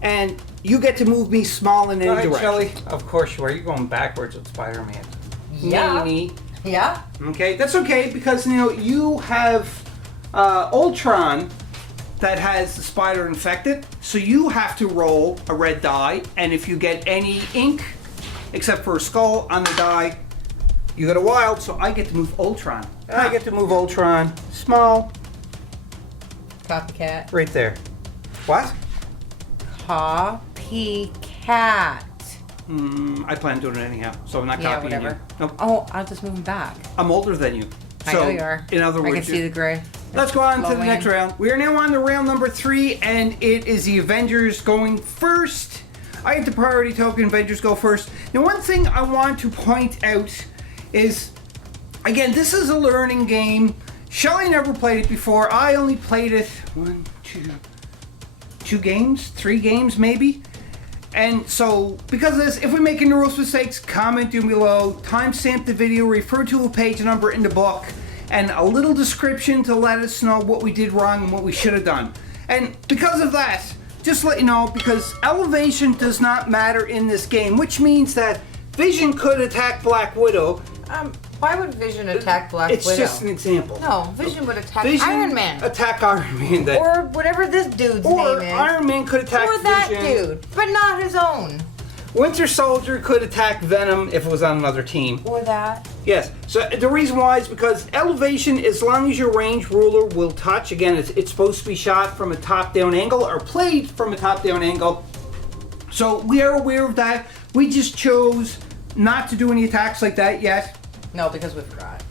and you get to move me small in any direction. Shelly. Of course you are. You're going backwards with Spider-Man. Yeah. Yeah. Okay, that's okay, because you have Ultron that has the spider infected, so you have to roll a red die, and if you get any ink, except for a skull on the die, you get a wild, so I get to move Ultron. And I get to move Ultron small. Copycat. Right there. What? Copycat. I plan on doing it anyhow, so I'm not Yeah, copying whatever. you. Nope. Oh, I'll just move him back. I'm older than you. I know you are. In other words, I can see the gray. Let's go on to the Flowing. next round. We are now on to round number 3, and it is the Avengers going first. I get the priority token. Avengers go first. Now, one thing I want to point out is, again, this is a learning game. Shelly never played it before. I only played it 2 games, 3 games maybe. And so, because of this, if we make any rules mistakes, comment down below, timestamp the video, refer to a page number in the book, and a little description to let us know what we did wrong and what we should have done. And because of that, just let you know, because elevation does not matter in this game, which means that Vision could attack Black Widow. Why would Vision attack Black It's Widow? just an example. No, Vision would attack Vision Iron Man. Attack Iron Man. Or whatever this dude's name Or is. Iron Man could attack Or that Vision. dude, but not his own. Winter Soldier could attack Venom if it was on another team. Or that. Yes. So the reason why is because elevation, as long as your range ruler will touch, again, it's supposed to be shot from a top-down angle or played from a top-down angle. So we are aware of that. We just chose not to do any attacks like that yet. No, because we forgot.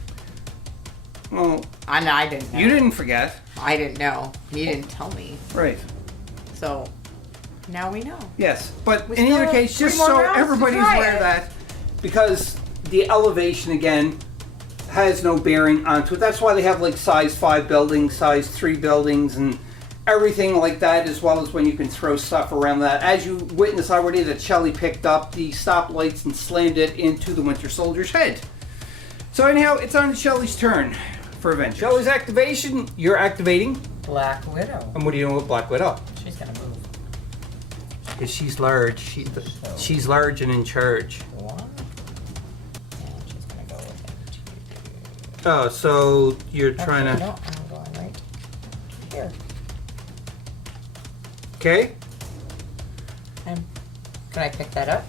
Well, I didn't know. you didn't forget. I didn't know. You didn't tell me. Right. So, now we know. Yes, but We in still either have case, 3 just more so rounds to everybody's try aware it. of that, because the elevation, again, has no bearing onto it. That's why they have like size 5 buildings, size 3 buildings, and everything like that, as well as when you can throw stuff around that. As you witnessed already, that Shelly picked up the stoplights and slammed it into the Winter Soldier's head. So anyhow, it's on Shelly's turn for Avengers. Shelly's activation, you're activating. Black Widow. And what do you know with Black Widow? She's gonna move. Because she's large. She's large and in charge. 1. And she's gonna go with it. Oh, so you're trying to... No, I'm going right here. Okay. And can I pick that up?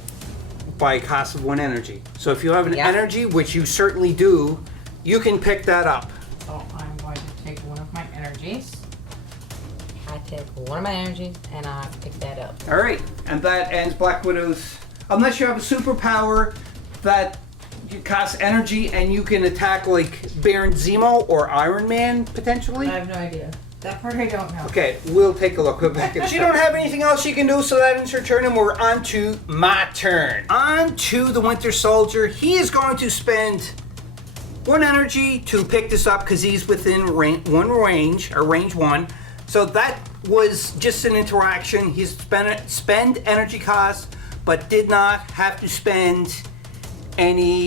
By cost of 1 energy. So if you have an Yeah. energy, which you certainly do, you can pick that up. So I'm going to take one of my energies. I take one of my energies and I pick that up. All right, and that ends Black Widow's. Unless you have a superpower that costs energy and you can attack like Baron Zemo or Iron Man potentially. I have no idea. That part I don't know. Okay, we'll take a look. We'll back in. She don't have anything else she can do, so that ends her turn, and we're on to my turn. On to the Winter Soldier. He is going to spend 1 energy to pick this up because he's within range 1. So that was just an interaction. He's spend energy cost, but did not have to spend any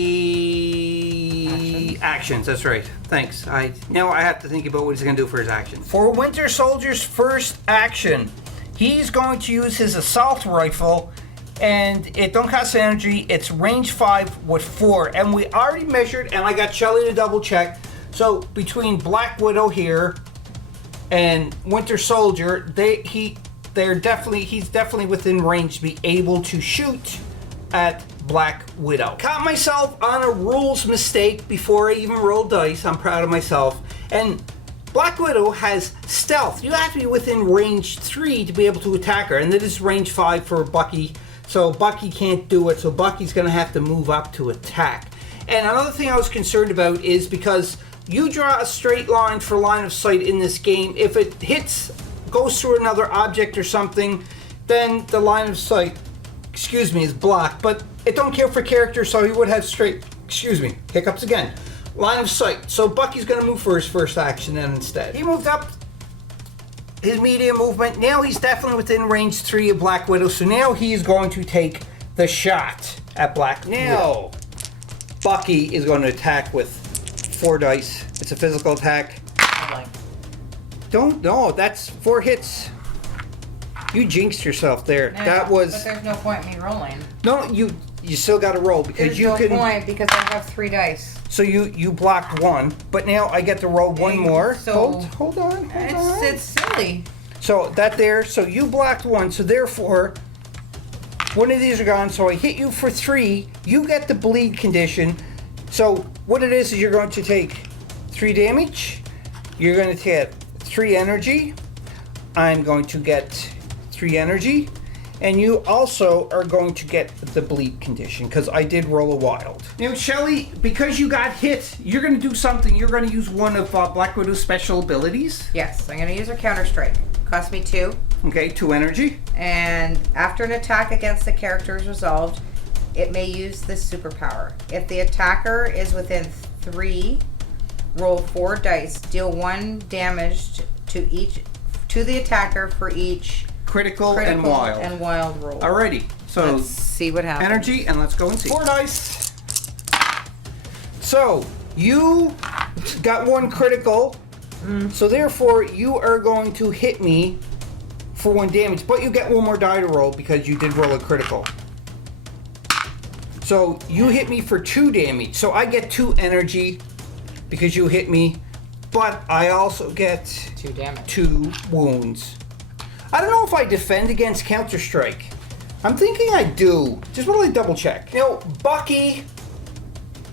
actions. That's right. Thanks. Now I have to think about what he's going to do for his action. For Winter Soldier's first action, he's going to use his assault rifle, and it don't cost energy. It's range 5 with 4, and we already measured, and I got Shelly to double check. So between Black Widow here and Winter Soldier, he's definitely within range to be able to shoot at Black Widow. Caught myself on a rules mistake before I even rolled dice. I'm proud of myself. And Black Widow has stealth. You have to be within range 3 to be able to attack her, and it is range 5 for Bucky. So Bucky can't do it, so Bucky's gonna have to move up to attack. And another thing I was concerned about is because you draw a straight line for line of sight in this game. If it goes through another object or something, then the line of sight, is blocked. But it don't care for characters, so he would have hiccups again. Line of sight. So Bucky's gonna move for his first action then instead. He moved up his medium movement. Now he's definitely within range 3 of Black Widow, so now he is going to take the shot at Black Widow. Now, Bucky is going to attack with 4 dice. It's a physical attack. No, that's 4 hits. You jinxed yourself there. But there's no point in me rolling. No, you still got to roll because There's no point because I have 3 dice. So you blocked 1, but now I get to roll 1 more. So hold on. It's silly. So so you blocked 1, so therefore one of these are gone. So I hit you for 3. You get the bleed condition. So what it is you're going to take 3 damage. You're going to get 3 energy. I'm going to get 3 energy. And you also are going to get the bleed condition because I did roll a wild. Now, Shelly, because you got hit, you're going to do something. You're going to use one of Black Widow's special abilities. Yes, I'm going to use her counter strike. Cost me 2. Okay, 2 energy. And after an attack against the character is resolved, it may use this superpower. If the attacker is within 3, roll 4 dice. Deal 1 damage to the attacker for each critical and wild roll. Alrighty, so let's see what happens. Energy, and let's go and see. 4 dice. So you got 1 critical. So therefore you are going to hit me for 1 damage, but you get 1 more die to roll because you did roll a critical. So you hit me for 2 damage. So I get 2 energy because you hit me, but I also get 2 damage. 2 wounds. I don't know if I defend against Counter-Strike. I'm thinking I do. Just want to double check. You know, Bucky,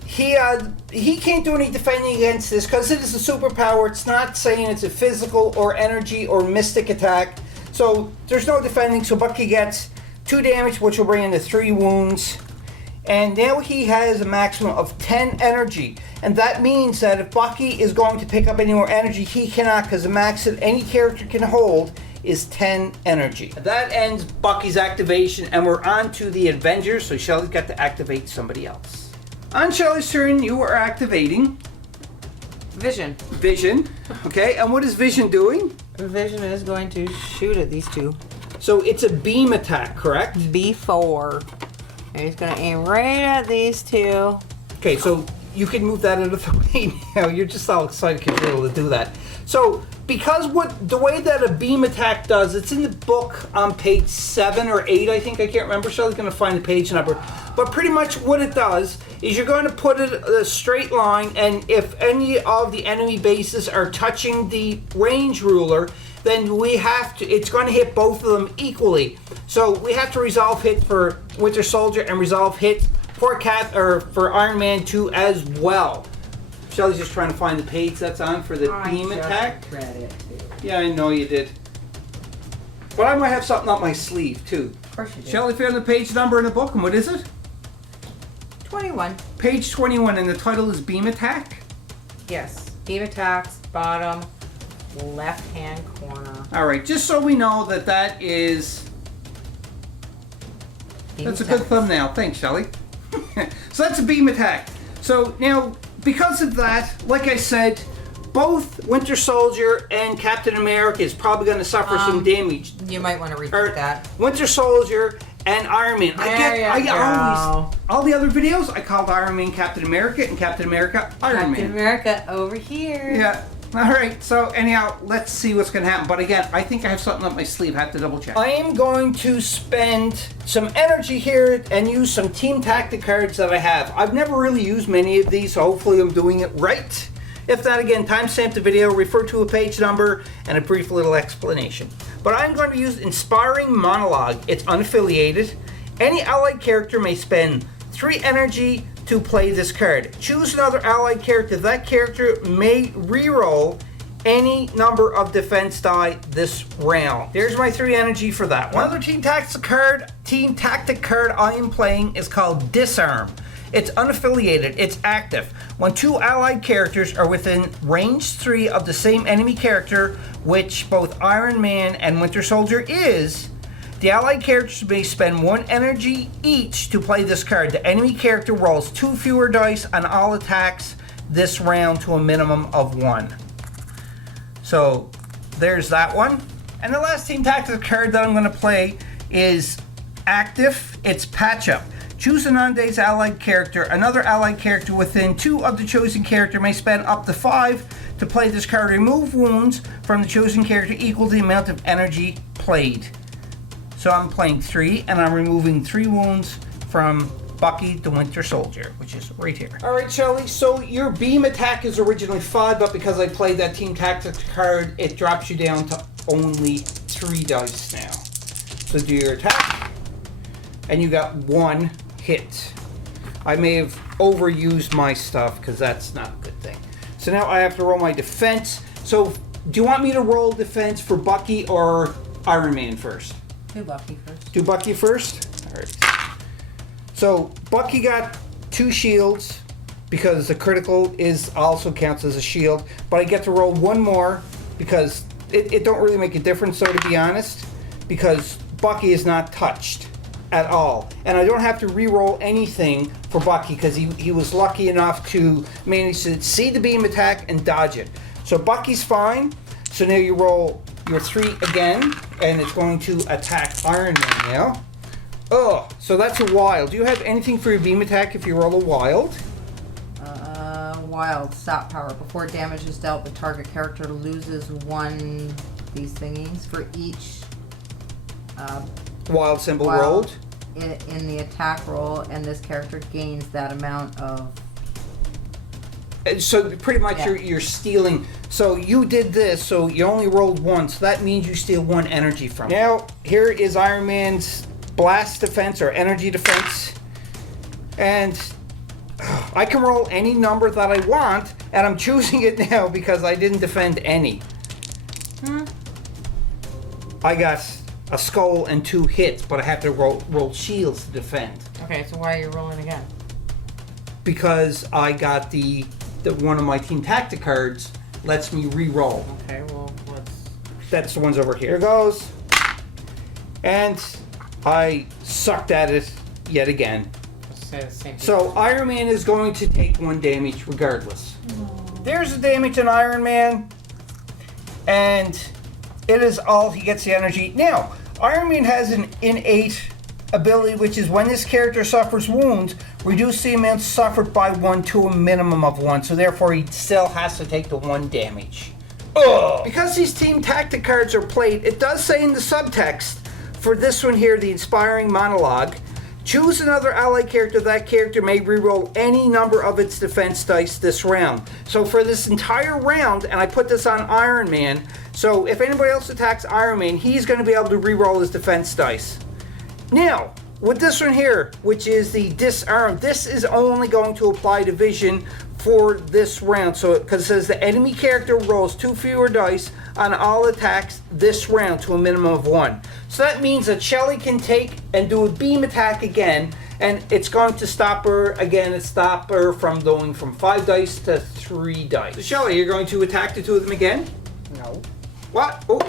he can't do any defending against this because it is a superpower. It's not saying it's a physical or energy or mystic attack. So there's no defending. So Bucky gets 2 damage, which will bring him to 3 wounds. And now he has a maximum of 10 energy. And that means that if Bucky is going to pick up any more energy, he cannot, because the max that any character can hold is 10 energy. That ends Bucky's activation, and we're on to the Avengers, so Shelly's got to activate somebody else. On Shelly's turn, you are activating Vision. Vision. Okay, and what is Vision doing? Vision is going to shoot at these two. So it's a beam attack, correct? B4. And he's going to aim right at these two. Okay, so you can move that out of the way now. You're just all excited because you're able to do that. So, because the way that a beam attack does, it's in the book on page 7 or 8, I think. I can't remember. Shelly's going to find the page number. But pretty much what it does is you're going to put it a straight line, and if any of the enemy bases are touching the range ruler, then it's going to hit both of them equally. So we have to resolve hit for Winter Soldier and resolve hit for Iron Man 2 as well. Shelly's just trying to find the page that's on for the beam attack. Yeah, I know you did. But I might have something up my sleeve too. Of course you do. Shelly found the page number in the book, and what is it? 21. Page 21, and the title is Beam Attack? Yes. Beam attacks, bottom, left-hand corner. Alright, just so we know that is... That's a good thumbnail. Thanks, Shelly. So that's a beam attack. So now, because of that, like I said, both Winter Soldier and Captain America is probably going to suffer some damage. You might want to repeat that. Winter Soldier and Iron Man. All the other videos, I called Iron Man Captain America and Captain America Iron Man. Captain America over here. Yeah. Alright, so anyhow, let's see what's going to happen. But again, I think I have something up my sleeve. I have to double check. I am going to spend some energy here and use some Team Tactic cards that I have. I've never really used many of these, so hopefully I'm doing it right. If not, again, timestamp the video, refer to a page number, and a brief little explanation. But I'm going to use Inspiring Monologue. It's unaffiliated. Any allied character may spend 3 energy to play this card. Choose another allied character. That character may reroll any number of defense die this round. There's my 3 energy for that one. Another Team Tactic card I am playing is called Disarm. It's unaffiliated. It's active. When 2 allied characters are within range 3 of the same enemy character, which both Iron Man and Winter Soldier is, the allied characters may spend 1 energy each to play this card. The enemy character rolls 2 fewer dice on all attacks this round to a minimum of 1. So there's that one. And the last Team Tactics card that I'm going to play is active. It's Patch Up. Choose a non-dazed allied character. Another allied character within 2 of the chosen character may spend up to 5 to play this card. Remove wounds from the chosen character equal to the amount of energy played. So I'm playing 3, and I'm removing 3 wounds from Bucky the Winter Soldier, which is right here. Alright, Shelly, so your beam attack is originally 5, but because I played that Team Tactics card, it drops you down to only 3 dice now. So do your attack, and you got 1 hit. I may have overused my stuff, because that's not a good thing. So now I have to roll my defense. So do you want me to roll defense for Bucky or Iron Man first? Do Bucky first. Do Bucky first? Alright. So Bucky got 2 shields because the critical also counts as a shield, but I get to roll 1 more because it don't really make a difference, so to be honest, because Bucky is not touched at all. And I don't have to re-roll anything for Bucky because he was lucky enough to manage to see the beam attack and dodge it. So Bucky's fine. So now you roll your 3 again, and it's going to attack Iron Man now. Oh, so that's a wild. Do you have anything for your beam attack if you roll a wild? Wild, stop power. Before damage is dealt, the target character loses 1 these thingies for each wild symbol rolled. In the attack roll, and this character gains that amount of... So pretty much you're stealing. So you did this, so you only rolled 1, so that means you steal 1 energy from it. Now, here is Iron Man's blast defense or energy defense. And I can roll any number that I want, and I'm choosing it now because I didn't defend any. I got a skull and 2 hits, but I have to roll shields to defend. Okay, so why are you rolling again? Because I got the one of my team tactic cards lets me re-roll. Okay, well, let's... That's the ones over here. Here goes. And I sucked at it yet again. Let's say the same thing. So Iron Man is going to take 1 damage regardless. There's the damage on Iron Man. And it is all he gets the energy. Now, Iron Man has an innate ability, which is when this character suffers wounds, reduce the amount suffered by 1 to a minimum of 1. So therefore, he still has to take the 1 damage. Ugh. Because these team tactic cards are played, it does say in the subtext for this one here, the inspiring monologue, choose another allied character. That character may reroll any number of its defense dice this round. So for this entire round, and I put this on Iron Man, so if anybody else attacks Iron Man, he's going to be able to reroll his defense dice. Now, with this one here, which is the disarm, this is only going to apply division for this round. So, because it says the enemy character rolls 2 fewer dice on all attacks this round to a minimum of 1. So that means that Shelly can take and do a beam attack again, and it's going to stop her again. It's stop her from going from 5 dice to 3 dice. So Shelly, you're going to attack the 2 of them again? No. What? Oh,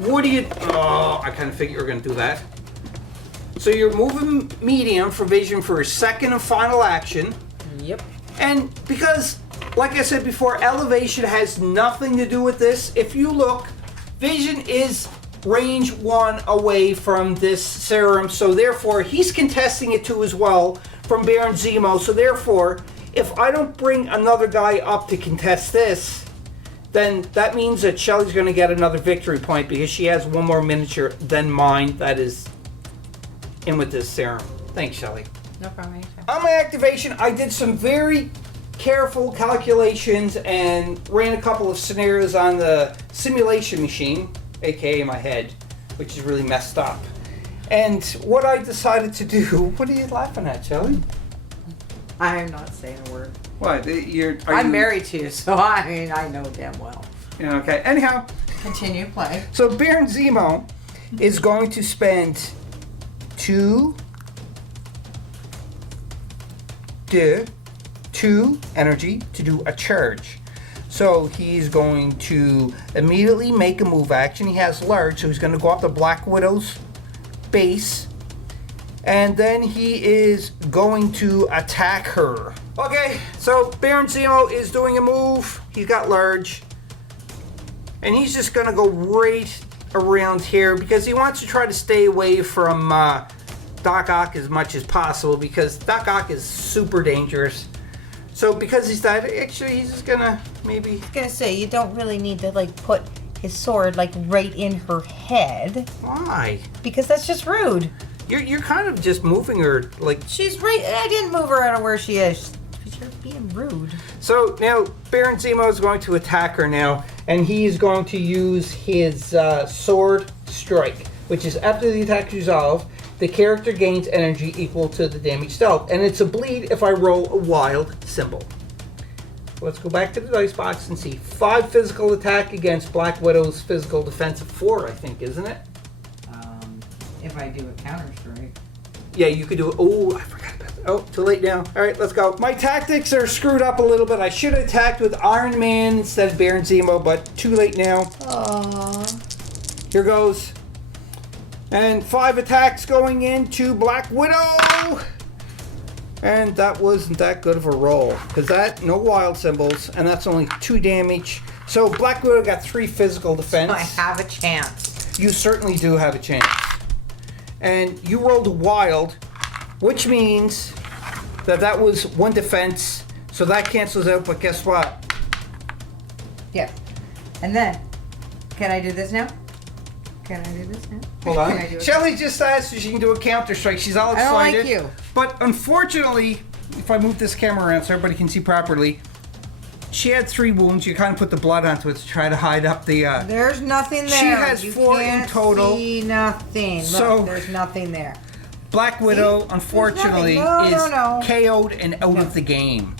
what do you? Oh, I kind of figured you were going to do that. So you're moving medium for Vision for his second and final action. Yep. And because, like I said before, elevation has nothing to do with this. If you look, Vision is range 1 away from this serum. So therefore, he's contesting it too as well from Baron Zemo. So therefore, if I don't bring another guy up to contest this, then that means that Shelly's going to get another victory point because she has 1 more miniature than mine that is in with this serum. Thanks, Shelly. No problem. Anytime. On my activation, I did some very careful calculations and ran a couple of scenarios on the simulation machine, aka my head, which is really messed up. And what I decided to do, what are you laughing at, Shelly? I'm not saying a word. What? I'm married to you, so I know damn well. Yeah, okay. Anyhow, Continue play. so Baron Zemo is going to spend 2 energy to do a charge. So he's going to immediately make a move action. He has large, so he's going to go up to Black Widow's base. And then he is going to attack her. Okay, so Baron Zemo is doing a move. He's got large. And he's just going to go right around here because he wants to try to stay away from Doc Ock as much as possible because Doc Ock is super dangerous. So because he's that, actually he's just going to maybe... I was gonna say, you don't really need to like put his sword like right in her head. Why? Because that's just rude. You're kind of just moving her like... She's right. I didn't move her out of where she is. You're being rude. So now Baron Zemo is going to attack her now, and he's going to use his sword strike, which is after the attack is resolved, the character gains energy equal to the damage dealt, and it's a bleed if I roll a wild symbol. Let's go back to the dice box and see 5 physical attack against Black Widow's physical defense of 4, I think, isn't it? If I do a counter strike. Yeah, you could do it. Oh, I forgot about that. Oh, too late now. All right, let's go. My tactics are screwed up a little bit. I should have attacked with Iron Man instead of Baron Zemo, but too late now. Aww. Here goes. And 5 attacks going into Black Widow. And that wasn't that good of a roll. Because that, no wild symbols, and that's only 2 damage. So Black Widow got 3 physical defense. So I have a chance. You certainly do have a chance. And you rolled wild, which means that that was 1 defense, so that cancels out, but guess what? Yeah. And then, can I do this now? Can I do this now? Hold Can I on. do it? Shelly just asked if she can do a counter strike. She's all I don't excited. like you. But unfortunately, if I move this camera around so everybody can see properly, she had 3 wounds. You kind of put the blood onto it to try to hide up the... There's nothing there. She has you 4 can't in total. See nothing. Look, So- there's nothing there. Black Widow, unfortunately, nothing. is No. KO'd and out of the game.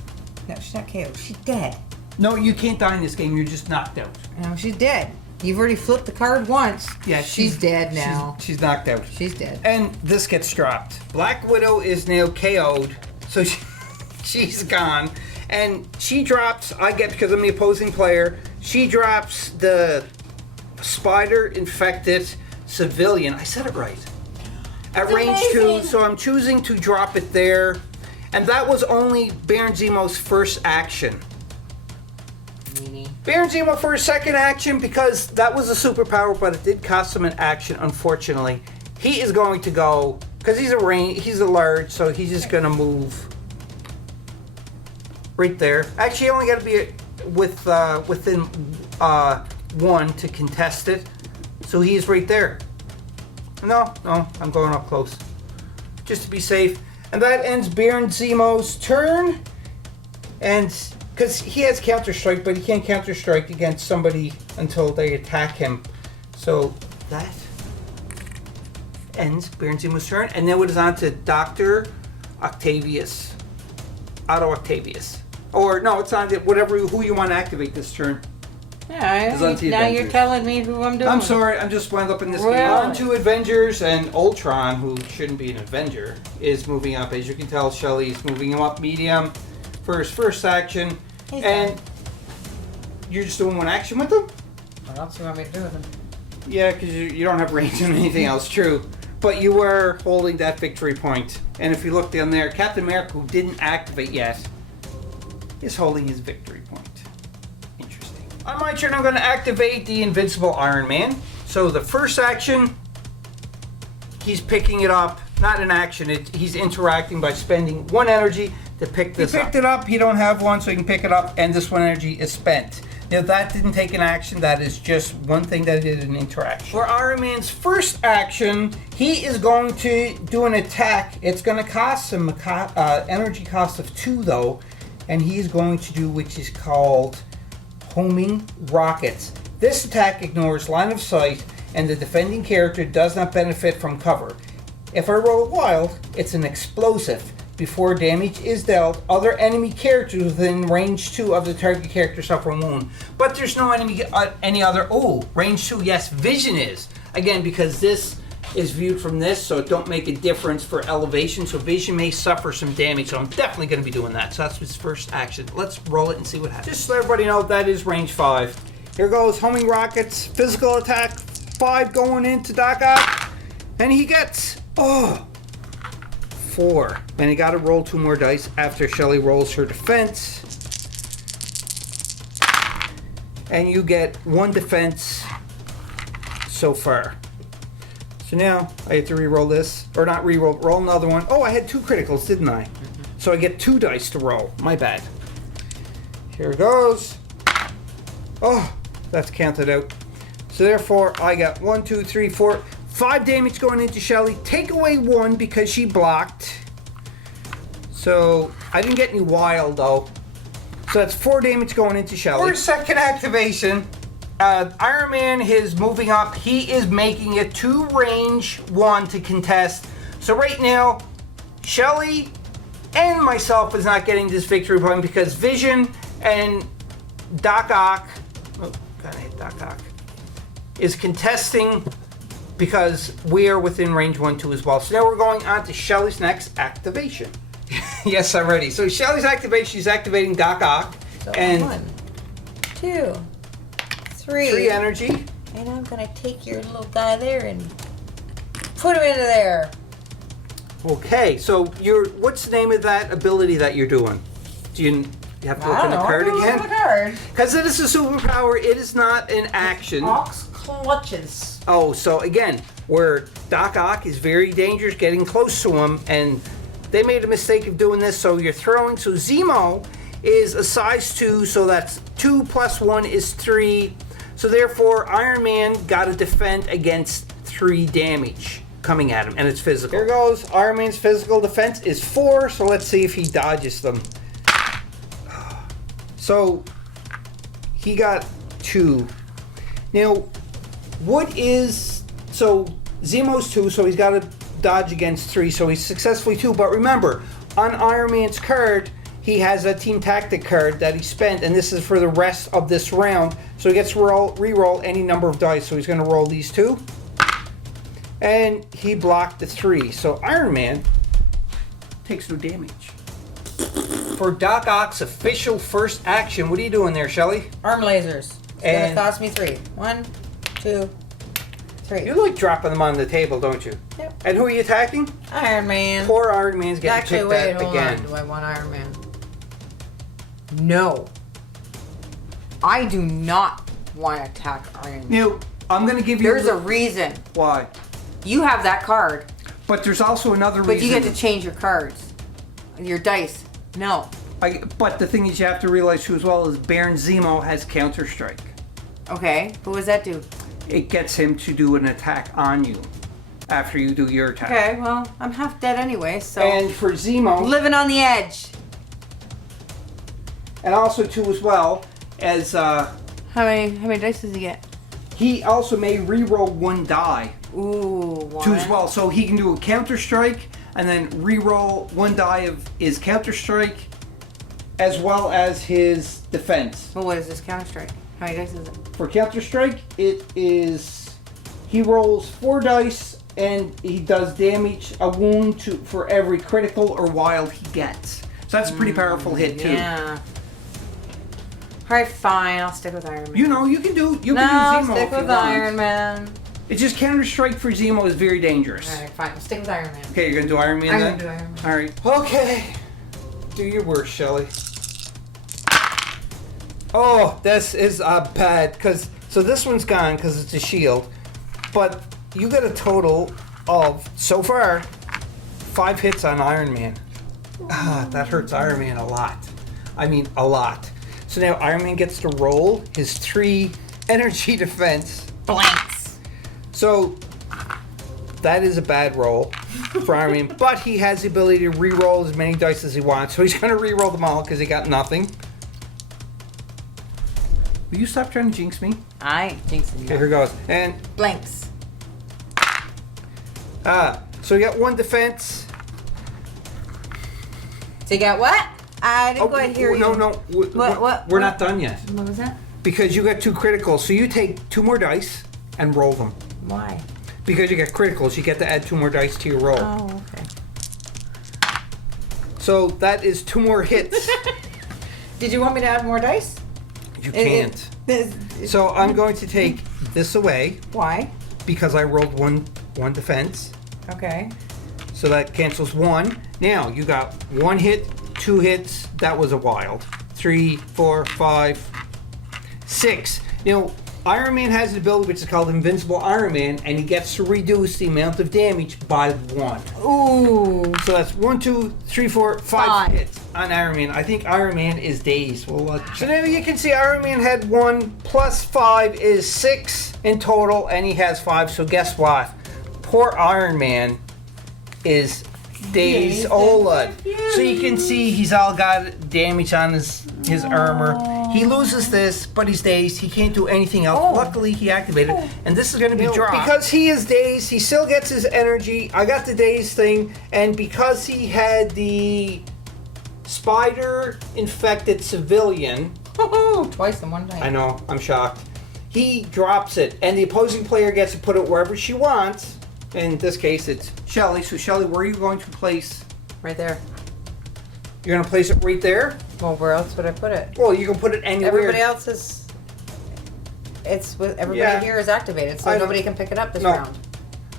No, she's not KO'd. She's dead. No, you can't die in this game. You're just knocked out. No, she's dead. You've already flipped the card once. Yeah, she's dead now. She's knocked out. She's dead. And this gets dropped. Black Widow is now KO'd, so she's gone. And she drops, I get because I'm the opposing player, she drops the spider-infected civilian. I said it right. At That's range amazing. 2, so I'm choosing to drop it there. And that was only Baron Zemo's first action. Baron Zemo for his second action, because that was a superpower, but it did cost him an action, unfortunately. He is going to go, because he's a large, so he's just going to move right there. Actually, you only got to be within 1 to contest it, so he's right there. No, I'm going up close, just to be safe. And that ends Baron Zemo's turn, and because he has counter-strike, but he can't counter-strike against somebody until they attack him. So that ends Baron Zemo's turn. And then it is on to Dr. Octavius. Otto Octavius. Or, no, it's on to who you want to activate this turn. Yeah, It's on to now Avengers. you're telling me who I'm doing. I'm sorry, I'm just wound up in this game. Well. On to Avengers, and Ultron, who shouldn't be an Avenger, is moving up. As you can tell, Shelly's moving him up medium for his first action. He's And done. you're just doing one action with them? What else do you want me to do with him? Yeah, because you don't have range on anything else, true. But you were holding that victory point. And if you look down there, Captain America, who didn't activate yet, is holding his victory point. Interesting. On my turn, I'm going to activate the Invincible Iron Man. So the first action, he's picking it up. Not an action, he's interacting by spending 1 energy to pick this up. He picked it up, he don't have one, so he can pick it up, and this 1 energy is spent. Now that didn't take an action, that is just one thing that did an interaction. For Iron Man's first action, he is going to do an attack. It's going to cost him energy cost of 2 though, and he's going to do which is called homing rockets. This attack ignores line of sight, and the defending character does not benefit from cover. If I roll wild, it's an explosive. Before damage is dealt, other enemy characters within range 2 of the target character suffer a wound. But there's no any other. Oh, range 2, yes, vision is. Again, because this is viewed from this, so it don't make a difference for elevation. So vision may suffer some damage, so I'm definitely going to be doing that. So that's his first action. Let's roll it and see what happens. Just to let everybody know, that is range 5. Here goes homing rockets, physical attack, 5 going into Doc Ock. And he gets, 4. And he got to roll 2 more dice after Shelly rolls her defense. And you get 1 defense so far. So now I have to re-roll this, or not re-roll, roll another one. Oh, I had 2 criticals, didn't I? So I get 2 dice to roll. My bad. Here it goes. Oh, that's counted out. So therefore, I got 1, 2, 3, 4, 5 damage going into Shelly. Take away 1 because she blocked. So I didn't get any wild though. So that's 4 damage going into Shelly. For second activation, Iron Man is moving up. He is making it to range 1 to contest. So right now, Shelly and myself is not getting this victory point because Vision and Doc Ock, gotta hit Doc Ock, is contesting because we are within range 1, 2 as well. So now we're going on to Shelly's next activation. Yes, I'm ready. So Shelly's activation, she's activating Doc Ock. So And 1, 2, 3. 3 energy. And I'm gonna take your little guy there and put him into there. Okay, so what's the name of that ability that you're doing? Do you have to look in the card again? Card. Because it is a superpower, it is not an action. Ox clutches. Oh, so again, where Doc Ock is very dangerous, getting close to him, and they made a mistake of doing this, so you're throwing. So Zemo is a size 2, so that's 2 plus 1 is 3. So therefore, Iron Man got to defend against 3 damage coming at him, and it's physical. Here goes. Iron Man's physical defense is 4, so let's see if he dodges them. So he got 2. Now, so Zemo's 2, so he's got to dodge against 3, so he's successfully 2. But remember, on Iron Man's card, he has a team tactic card that he spent, and this is for the rest of this round. So he gets to re-roll any number of dice. So he's going to roll these 2. And he blocked the 3. So Iron Man takes no damage. For Doc Ock's official first action, what are you doing there, Shelly? Arm lasers. It's And- gonna cost me 3. 1, 2, 3. You like dropping them on the table, don't you? Yep. And who are you attacking? Iron Man. Poor Iron Man's getting Actually, picked wait, at hold again. on. Do I want Iron Man? No. I do not want to attack Iron Man. Now, I'm going to give you... There's a reason. Why? You have that card, But there's also another but reason. you get to change your cards. Your dice. No. But the thing is, you have to realize too as well is Baron Zemo has Counter Strike. Okay, but what does that do? It gets him to do an attack on you after you do your attack. Okay, well, I'm half dead anyway, so... And for Zemo, living on the edge. and also too as well as How many dice does he get? he also may re-roll 1 die Ooh, one. too as well. So he can do a Counter Strike and then re-roll 1 die of his Counter Strike as well as his defense. Well, what is this Counter Strike? How many dice is it? For Counter Strike, it is he rolls 4 dice and he does damage, a wound for every critical or wild he gets. So that's a pretty powerful hit too. Yeah. Alright, fine. I'll stick with Iron Man. You know, you can do No, Zemo stick if you with want. Iron Man. It's just Counter Strike for Zemo is very dangerous. Alright, fine. I'll stick with Iron Man. Okay, you're gonna do Iron Man I'm then? gonna do Iron Man. All right. Okay. Do your worst, Shelly. Oh, this is bad so this one's gone because it's a shield, but you got a total of so far 5 hits on Iron Man. That hurts Iron Man a lot. I mean, a lot. So now Iron Man gets to roll his 3 energy defense. Blanks. So that is a bad roll for Iron Man, but he has the ability to re-roll as many dice as he wants. So he's going to re-roll them all because he got nothing. Will you stop trying to jinx me? I ain't jinxing Okay, you. here goes. And Blanks. so you got 1 defense. So you got what? I didn't quite hear you. No. What? We're not done yet. What was that? Because you got 2 criticals. So you take 2 more dice and roll them. Why? Because you got criticals, you get to add 2 more dice to your roll. Oh, okay. So that is 2 more hits. Did you want me to add more dice? You can't. So I'm going to take this away Why? because I rolled one defense. Okay. So that cancels 1. Now you got 1 hit, 2 hits. That was a wild. 3, 4, 5, 6. You know, Iron Man has an ability which is called Invincible Iron Man, and he gets to reduce the amount of damage by 1. Ooh. So that's 1, 2, 3, 4, 5 5. hits on Iron Man. I think Iron Man is dazed. So now you can see Iron Man had 1 plus 5 is 6 in total, and he has 5. So guess what? Poor Iron Man is dazed. Ola. So you can see he's all got damage on his armor. He loses this, but he's dazed. He can't do anything else. Oh. Luckily, he activated, and this is going to be dropped. dropped. Because he is dazed, he still gets his energy. I got the dazed thing, and because he had the spider-infected civilian, Twice in one night. I know, I'm shocked. He drops it, and the opposing player gets to put it wherever she wants. In this case, it's Shelly. So, Shelly, where are you going to place? Right there. You're going to place it right there? Well, where else would I put it? Well, you can put it anywhere. Everybody else is. It's with everybody Yeah. here is activated, so I know. nobody can pick it up this No. round.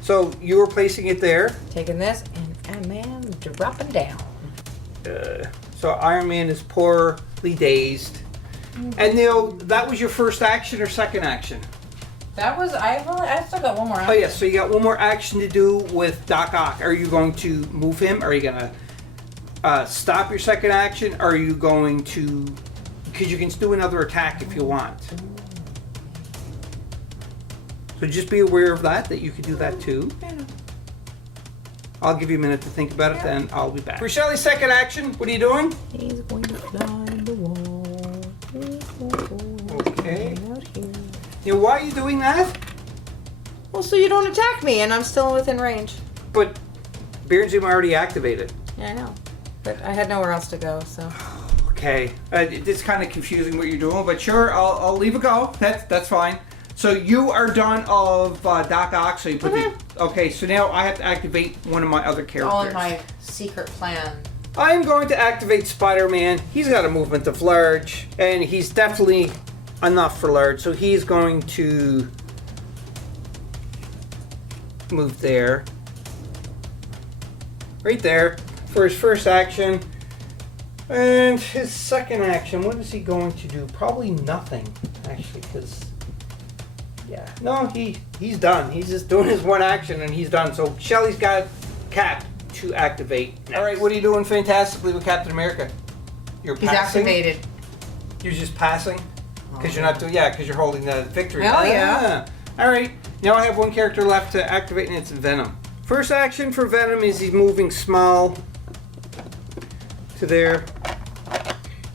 So, you were placing it there. Taking this and man dropping down. So, Iron Man is poorly dazed. And, Neil, that was your first action or second action? That was I still got one more. Oh, yeah, so you got one more action to do with Doc Ock. Are you going to move him? Are you going to stop your second action? Or are you going to... Because you can do another attack if you want. So just be aware of that you can do that too. I'll give you a minute to think about it, then I'll be back. For Shelly's second action, what are you doing? He's going to climb the wall. Okay. Now, why are you doing that? Well, so you don't attack me, and I'm still within range. But Baron Zemo already activated. Yeah, I know. But I had nowhere else to go, so. Okay, it's kind of confusing what you're doing, but sure, I'll leave it go. That's fine. So you are done of Doc Ock. So you put the okay. So now I have to activate one of my other characters. All in my secret plan. I am going to activate Spider-Man. He's got a movement of large, and he's definitely enough for large. So he's going to move there, right there, for his first action. And his second action, what is he going to do? Probably nothing, actually, because, yeah. No, he's done. He's just doing his one action, and he's done. So Shelly's got Cap to activate. All right, what are you doing fantastically with Captain America? You're He's passing? activated. You're just passing? Because you're not doing, yeah, because you're holding the victory. Hell yeah. All right, now I have one character left to activate, and it's Venom. First action for Venom is he's moving small to there.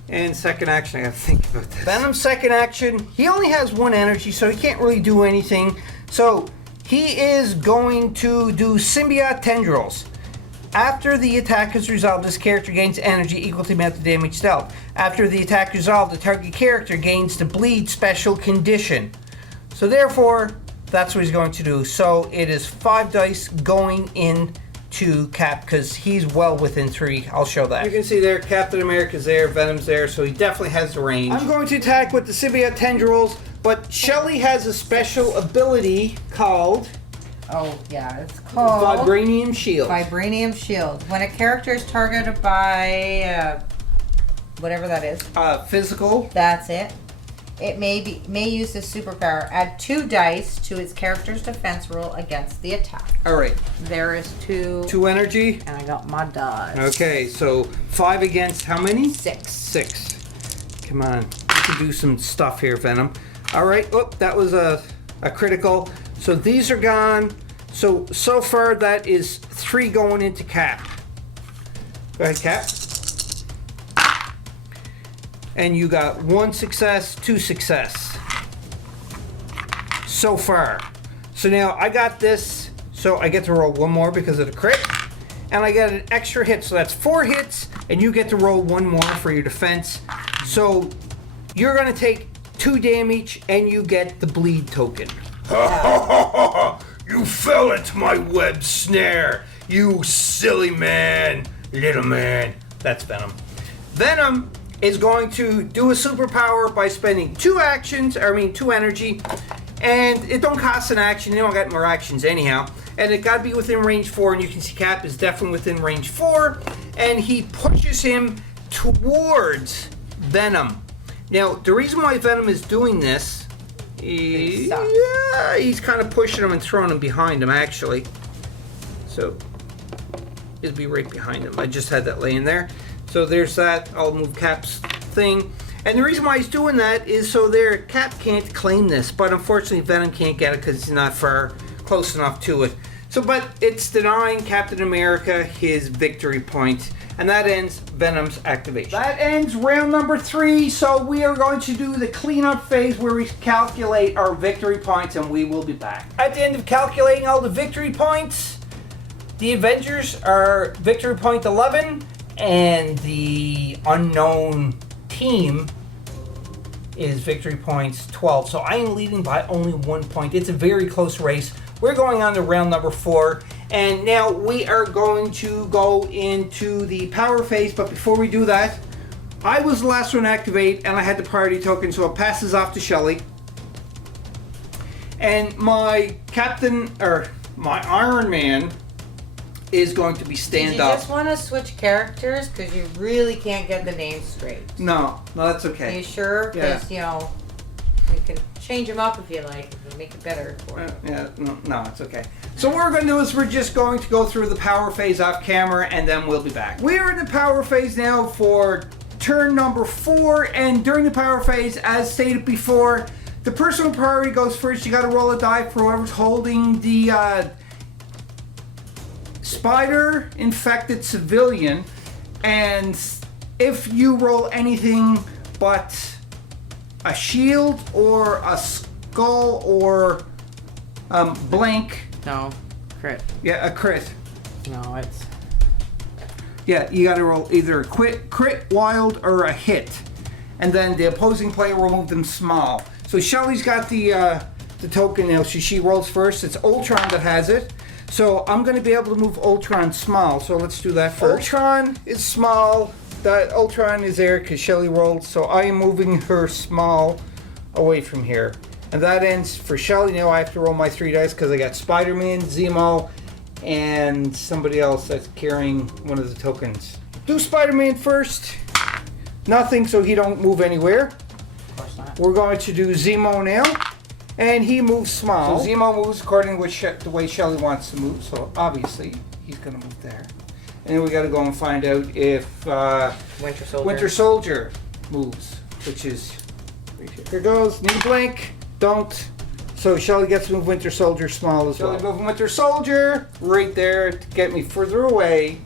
And second action, I gotta think about this. Venom's second action, he only has one energy, so he can't really do anything. So he is going to do Symbiote Tendrils. After the attack is resolved, this character gains energy equal to the amount of damage dealt. After the attack is resolved, the target character gains the bleed special condition. So therefore, that's what he's going to do. So it is 5 dice going in to Cap, because he's well within 3. I'll show that. You can see there, Captain America's there, Venom's there, so he definitely has the range. I'm going to attack with the Symbiote Tendrils, but Shelly has a special ability called... Oh, yeah, it's called... Vibranium Shield. Vibranium Shield. When a character is targeted by... whatever that is. Physical. That's it. It may use this superpower. Add 2 dice to its character's defense roll against the attack. All right. There is 2. 2 energy. And I got my dice. Okay, so 5 against how many? 6. 6. Come on. You can do some stuff here, Venom. All right. Oh, that was a critical. So these are gone. So far that is 3 going into Cap. Go ahead, Cap. And you got 1 success, 2 success. So far. So now I got this, so I get to roll 1 more because of the crit. And I got an extra hit, so that's 4 hits, and you get to roll 1 more for your defense. So you're gonna take 2 damage, and you get the bleed token. You fell into my web snare, you silly man, little man. That's Venom. Venom is going to do a superpower by spending 2 energy, and it don't cost an action. You don't get more actions anyhow, and it got to be within range 4, and you can see Cap is definitely within range 4, and he pushes him towards Venom. Now, the reason why Venom is doing this is, yeah, he's kind of pushing him and throwing him behind him, actually. So, it'll be right behind him. I just had that laying there. So there's that. I'll move Cap's thing. And the reason why he's doing that is so there, Cap can't claim this, but unfortunately Venom can't get it because he's not far close enough to it. So, but it's denying Captain America his victory point, and that ends Venom's activation. That ends round number 3, so we are going to do the cleanup phase where we calculate our victory points, and we will be back. At the end of calculating all the victory points, the Avengers are victory point 11, and the unknown team is victory points 12. So I am leading by only 1 point. It's a very close race. We're going on to round number 4. And now we are going to go into the power phase. But before we do that, I was the last one to activate, and I had the priority token, so it passes off to Shelly. And my captain, or my Iron Man, is going to be stand up. You just want to switch characters because you really can't get the names straight. No, that's Are okay. you sure? Yeah. Because, you can change them up if you like, and make it better for you. Yeah, no, it's okay. So what we're going to do is we're just going to go through the power phase off camera, and then we'll be back. We are in the power phase now for turn number 4, and during the power phase, as stated before, the personal priority goes first. You got to roll a die for whoever's holding the spider infected civilian, and if you roll anything but a shield or a skull or blank, No, crit. yeah, a crit. No, it's... Yeah, you gotta roll either a crit, wild, or a hit. And then the opposing player will move them small. So Shelly's got the token now. She rolls first. It's Ultron that has it. So I'm going to be able to move Ultron small. So let's do that first. Ultron is small. That Ultron is there because Shelly rolled. So I am moving her small away from here. And that ends for Shelly. Now I have to roll my 3 dice because I got Spider-Man, Zemo, and somebody else that's carrying one of the tokens. Do Spider-Man first. Nothing, so he don't move anywhere. Of course not. We're going to do Zemo now. And he moves small. So Zemo moves according to the way Shelly wants to move. So obviously, he's going to move there. And then we got to go and find out if Winter Soldier moves, which is right here. Here goes. Need a blink. Don't. So Shelly gets to move Winter Soldier small as well. Shelly moving Winter Soldier right there to get me further away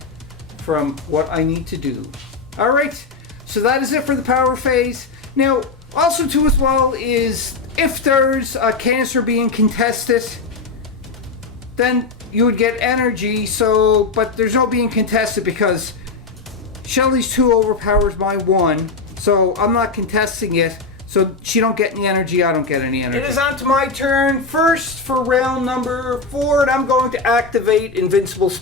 from what I need to do. All right. So that is it for the power phase. Now, also too as well is if there's a canister being contested, then you would get energy. So, but there's no being contested because Shelly's 2 overpowers my 1. So I'm not contesting it. So she don't get any energy, I don't get any energy. It is on to my turn. First for round number 4, and I'm going to activate Invincible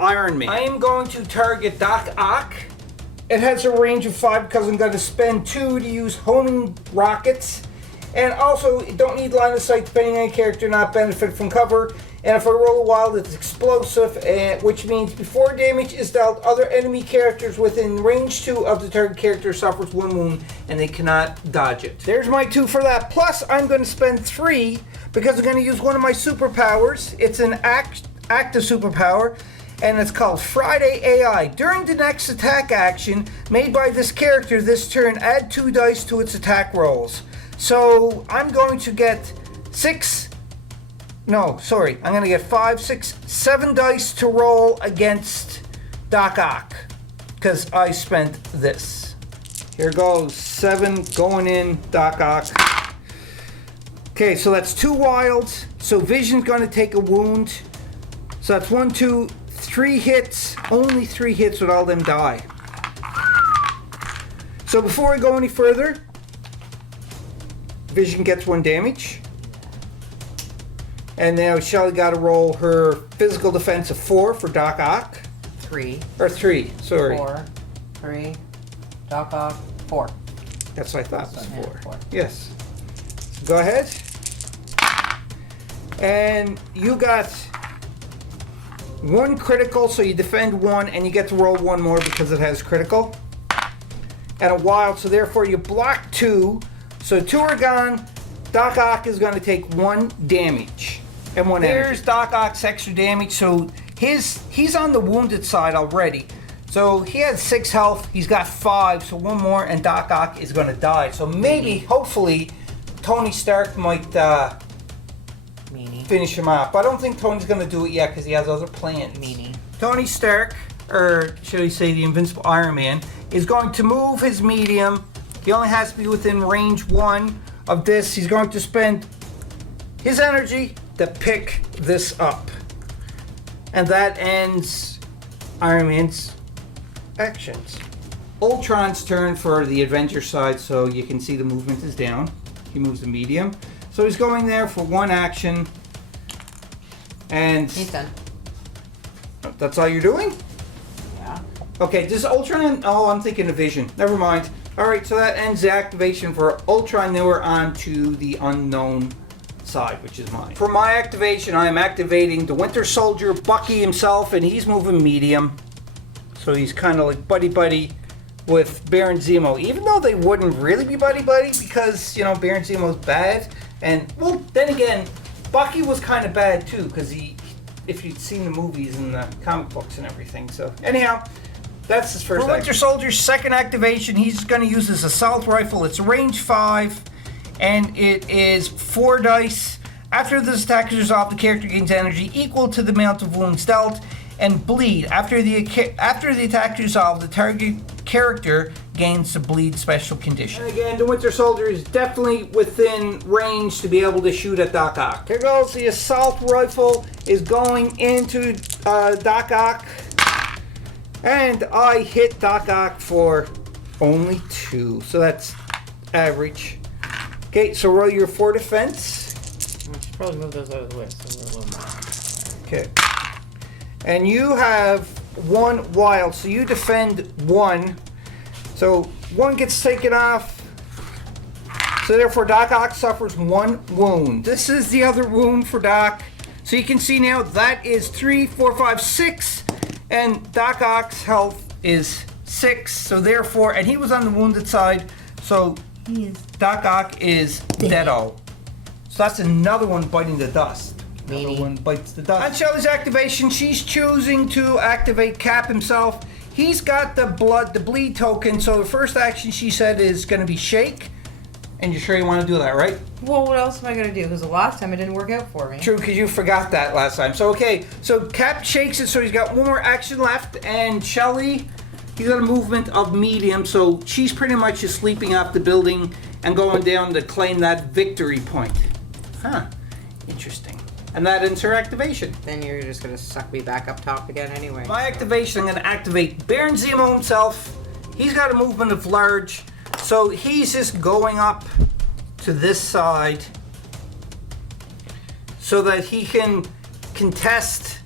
Iron Man. I am going to target Doc Ock. It has a range of 5 because I'm going to spend 2 to use homing rockets. And also, you don't need line of sight depending on your character, not benefit from cover. And if I roll a wild, it's explosive, which means before damage is dealt, other enemy characters within range 2 of the target character suffers 1 wound, and they cannot dodge it. There's my 2 for that. Plus, I'm going to spend 3 because I'm going to use one of my superpowers. It's an active superpower. And it's called Friday AI. During the next attack action made by this character this turn, add 2 dice to its attack rolls. So I'm going to get 5, 6, 7 dice to roll against Doc Ock because I spent this. Here goes 7 going in Doc Ock. Okay, so that's 2 wilds. So Vision's going to take a wound. So that's 1, 2, 3 hits, only 3 hits would all them die. So before we go any further, Vision gets 1 damage. And now Shelly got to roll her physical defense of 4 for Doc Ock. 3. Or 3, sorry. 4. 3. Doc Ock. 4. That's what I thought was 4. 4. Yes. So go ahead. And you got 1 critical, so you defend 1, and you get to roll 1 more because it has critical. And a wild, so therefore you block 2. So 2 are gone. Doc Ock is going to take 1 damage and 1 energy. There's Doc Ock's extra damage, so he's on the wounded side already. So he has 6 health, he's got 5, so 1 more, and Doc Ock is going to die. So maybe, hopefully, Tony Stark might finish him off. But I don't think Tony's going to do it yet because he has other plans. Tony Stark, or should I say the Invincible Iron Man, is going to move his medium. He only has to be within range 1 of this. He's going to spend his energy to pick this up. And that ends Iron Man's actions. Ultron's turn for the Avengers side, so you can see the movement is down. He moves the medium. So he's going there for 1 action. And he's done. That's all you're doing? Yeah. Okay, does Ultron... Oh, I'm thinking of Vision. Never mind. Alright, so that ends the activation for Ultron. Now we're on to the unknown side, which is mine. For my activation, I am activating the Winter Soldier, Bucky himself, and he's moving medium. So he's kind of like buddy-buddy with Baron Zemo. Even though they wouldn't really be buddy-buddy because, you know, Baron Zemo's bad. And, well, then again, Bucky was kind of bad too because if you'd seen the movies and the comic books and everything. So, anyhow... That's his first. For Winter Soldier's second activation, he's going to use his assault rifle. It's range 5, and it is 4 dice. After this attack is resolved, the character gains energy equal to the amount of wounds dealt, and bleed. After the attack is resolved, the target character gains the bleed special condition. And again, the Winter Soldier is definitely within range to be able to shoot at Doc Ock. Here goes the assault rifle is going into Doc Ock. And I hit Doc Ock for only 2, so that's average. Okay, so roll your 4 defense. I should probably move those out of the way so we're a little more. Okay. And you have 1 wild, so you defend 1. So 1 gets taken off. So therefore Doc Ock suffers 1 wound. This is the other wound for Doc. So you can see now that is 3, 4, 5, 6. And Doc Ock's health is 6. So therefore, and he was on the wounded side. So Doc Ock is dead-o. So that's another one biting the dust. Another one bites the dust. On Shelly's activation, she's choosing to activate Cap himself. He's got the bleed token. So the first action she said is going to be shake. And you're sure you want to do that, right? Well, what else am I going to do? Because the last time it didn't work out for me. True, because you forgot that last time. So, okay. So, Cap shakes it, so he's got 1 more action left. And Shelly, he's got a movement of medium. So, she's pretty much just sleeping off the building and going down to claim that victory point. Huh. Interesting. And that ends her activation. Then you're just going to suck me back up top again anyway. My activation, I'm going to activate Baron Zemo himself. He's got a movement of large. So he's just going up to this side so that he can contest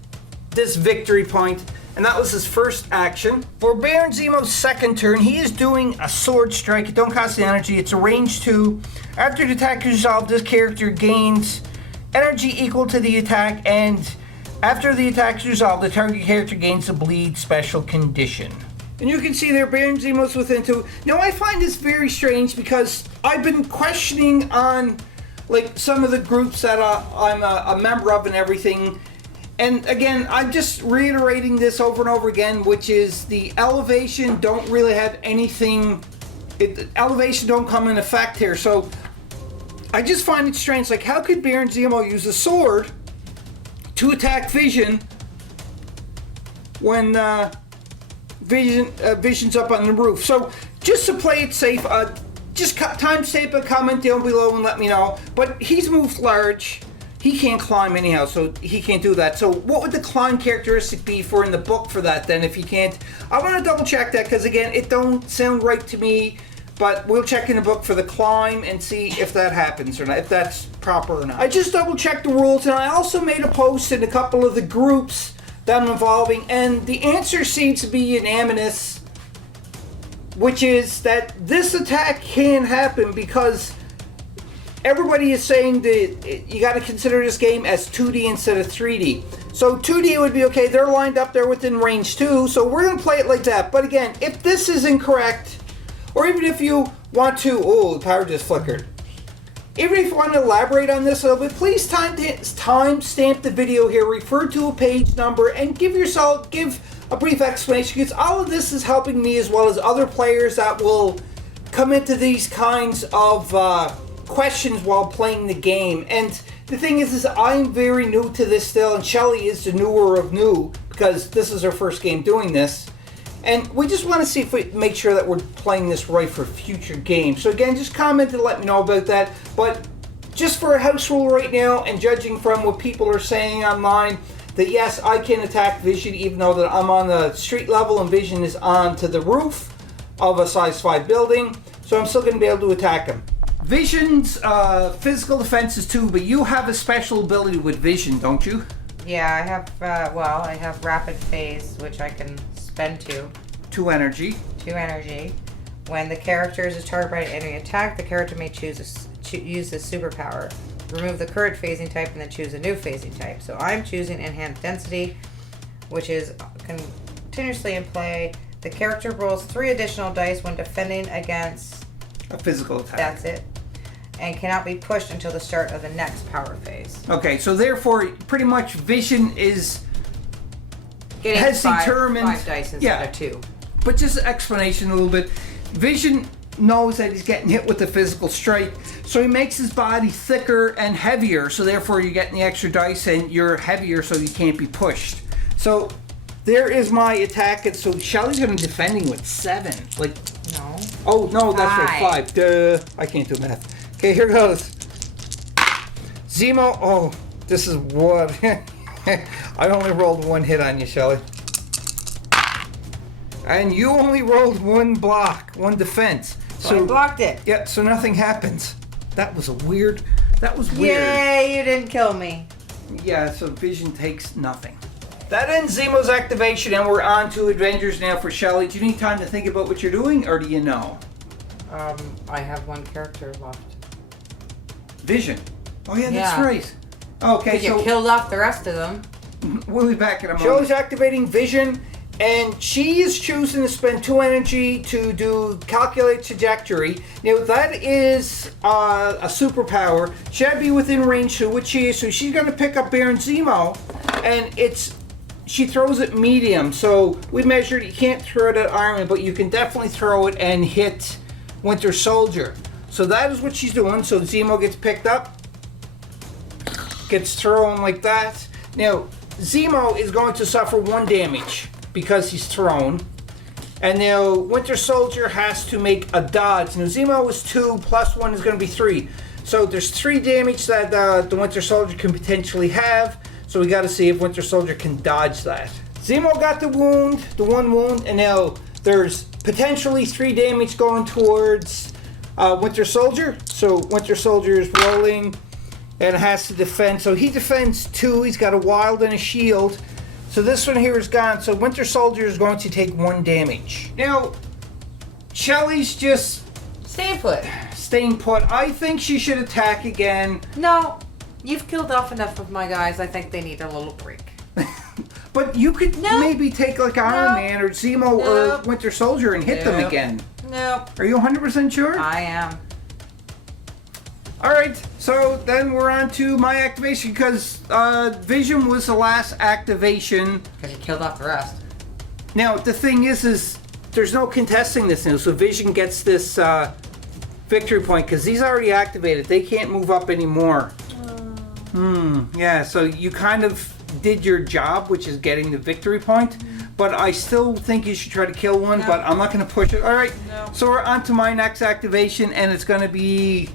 this victory point. And that was his first action. For Baron Zemo's second turn, he is doing a sword strike. It don't cost the energy. It's a range 2. After the attack is resolved, this character gains energy equal to the attack. And after the attack is resolved, the target character gains a bleed special condition. And you can see there, Baron Zemo's within 2. Now, I find this very strange because I've been questioning on, like, some of the groups that I'm a member of and everything. And again, I'm just reiterating this over and over again, which is the elevation don't really have anything. Elevation don't come in effect here. So I just find it strange. Like, how could Baron Zemo use a sword to attack Vision when Vision's up on the roof? So just to play it safe, just timestamp a comment down below and let me know. But he's moved large. He can't climb anyhow, so he can't do that. So what would the climb characteristic be for in the book for that then if he can't? I want to double check that because again, it don't sound right to me. But we'll check in the book for the climb and see if that happens or not, if that's proper or not. I just double checked the rules, and I also made a post in a couple of the groups that I'm involving, and the answer seems to be unanimous, which is that this attack can happen because everybody is saying that you got to consider this game as 2D instead of 3D. So 2D would be okay, they're lined up there within range 2, so we're going to play it like that. But again, if this is incorrect, or even if you want to, oh, the power just flickered. Even if you want to elaborate on this a little bit, please timestamp the video here, refer to a page number, and give a brief explanation, because all of this is helping me as well as other players that will come into these kinds of questions while playing the game. And the thing is I'm very new to this still, and Shelly is the newer of new, because this is her first game doing this. And we just want to see if we make sure that we're playing this right for future games. So again, just comment and let me know about that. But just for a house rule right now, and judging from what people are saying online, that yes, I can attack Vision even though that I'm on the street level and Vision is on to the roof of a size 5 building. So I'm still going to be able to attack him. Vision's physical defense is 2, but you have a special ability with Vision, don't you? Yeah, I have, I have Rapid Phase, which I can spend 2 energy. 2 energy. When the character is a target by an enemy attack, the character may use a superpower. Remove the current phasing type and then choose a new phasing type. So I'm choosing Enhanced Density, which is continuously in play. The character rolls 3 additional dice when defending against a physical attack. That's it. And cannot be pushed until the start of the next power phase. Okay, so therefore, pretty much Vision has determined 5 dice instead of 2. But just an explanation a little bit. Vision knows that he's getting hit with the physical strike, so he makes his body thicker and heavier, so therefore you're getting the extra dice and you're heavier so you can't be pushed. So there is my attack, and so Shelly's going to be defending with 7. Like, no. Oh, no, that's right, 5. Duh. I can't do math. Okay, here goes. Zemo, oh, this is what... I only rolled 1 hit on you, Shelly. And you only rolled one defense. So I blocked it. Yeah, so nothing happens. That was weird. Yay, you didn't kill me. Yeah, so Vision takes nothing. That ends Zemo's activation, and we're on to Avengers now for Shelly. Do you need time to think about what you're doing, or do you know? I have one character left. Vision. Oh yeah, that's right. Okay, so you killed off the rest of them. We'll be back in a moment. Shelly's activating Vision, and she is choosing to spend 2 energy to calculate trajectory. Now that is a superpower. She'd be within range, so what she is, so she's going to pick up Baron Zemo, and she throws it medium. So we measured, you can't throw it at Iron Man, but you can definitely throw it and hit Winter Soldier. So that is what she's doing. So Zemo gets picked up, gets thrown like that. Now Zemo is going to suffer 1 damage because he's thrown. And now Winter Soldier has to make a dodge. Now Zemo is 2, plus 1 is going to be 3. So there's 3 damage that the Winter Soldier can potentially have. So we got to see if Winter Soldier can dodge that. Zemo got the 1 wound, and now there's potentially 3 damage going towards Winter Soldier. So Winter Soldier is rolling and has to defend. So he defends 2. He's got a wild and a shield. So this one here is gone. So Winter Soldier is going to take 1 damage. Now, Shelly's just staying put. I think she should attack again. No, you've killed off enough of my guys. I think they need a little break. But you could maybe take like Iron Man or Zemo or Winter Soldier and hit them again. No. Are you 100% sure? I am. Alright, so then we're on to my activation because Vision was the last activation. Because you killed off the rest. Now, the thing is there's no contesting this now, so Vision gets this victory point because he's already activated. They can't move up anymore. Yeah, so you kind of did your job, which is getting the victory point. But I still think you should try to kill one, but I'm not going to push it. Alright, so we're on to my next activation, and it's going to be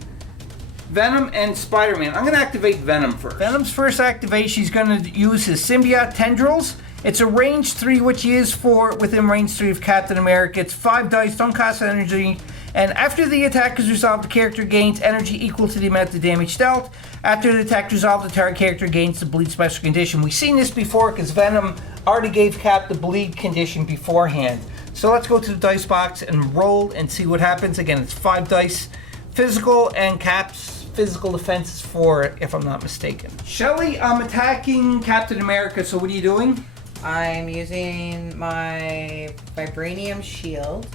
Venom and Spider-Man. I'm going to activate Venom first. Venom's first activation, he's going to use his symbiote tendrils. It's a range 3, which he is for within range 3 of Captain America. It's 5 dice, don't cost energy. And after the attack is resolved, the character gains energy equal to the amount of damage dealt. After the attack is resolved, the target character gains the bleed special condition. We've seen this before because Venom already gave Cap the bleed condition beforehand. So let's go to the dice box and roll and see what happens. Again, it's 5 dice. Physical and Cap's physical defense is 4, if I'm not mistaken. Shelly, I'm attacking Captain America, so what are you doing? I'm using my Vibranium Shield,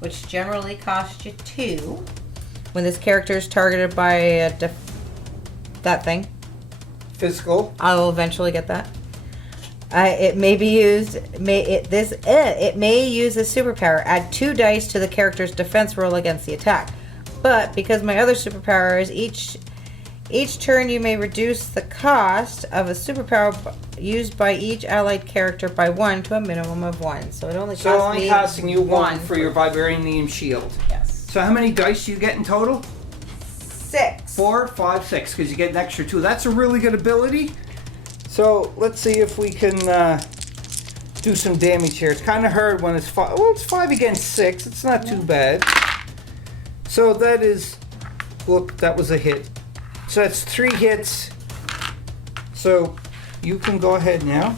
which generally costs you 2. When this character is targeted by that thing. Physical. I will eventually get that. It may be used. It may use a superpower. Add 2 dice to the character's defense roll against the attack. But because my other superpower is each turn you may reduce the cost of a superpower used by each allied character by 1 to a minimum of 1. So it only costs only costing you 1 for your Vibranium Shield. Yes. So how many dice do you get in total? 6. 4, 5, 6, because you get an extra 2. That's a really good ability. So let's see if we can do some damage here. It's kind of hard when it's 5. Well, it's 5 against 6. It's not too bad. So that is, look, that was a hit. So that's 3 hits. So you can go ahead now.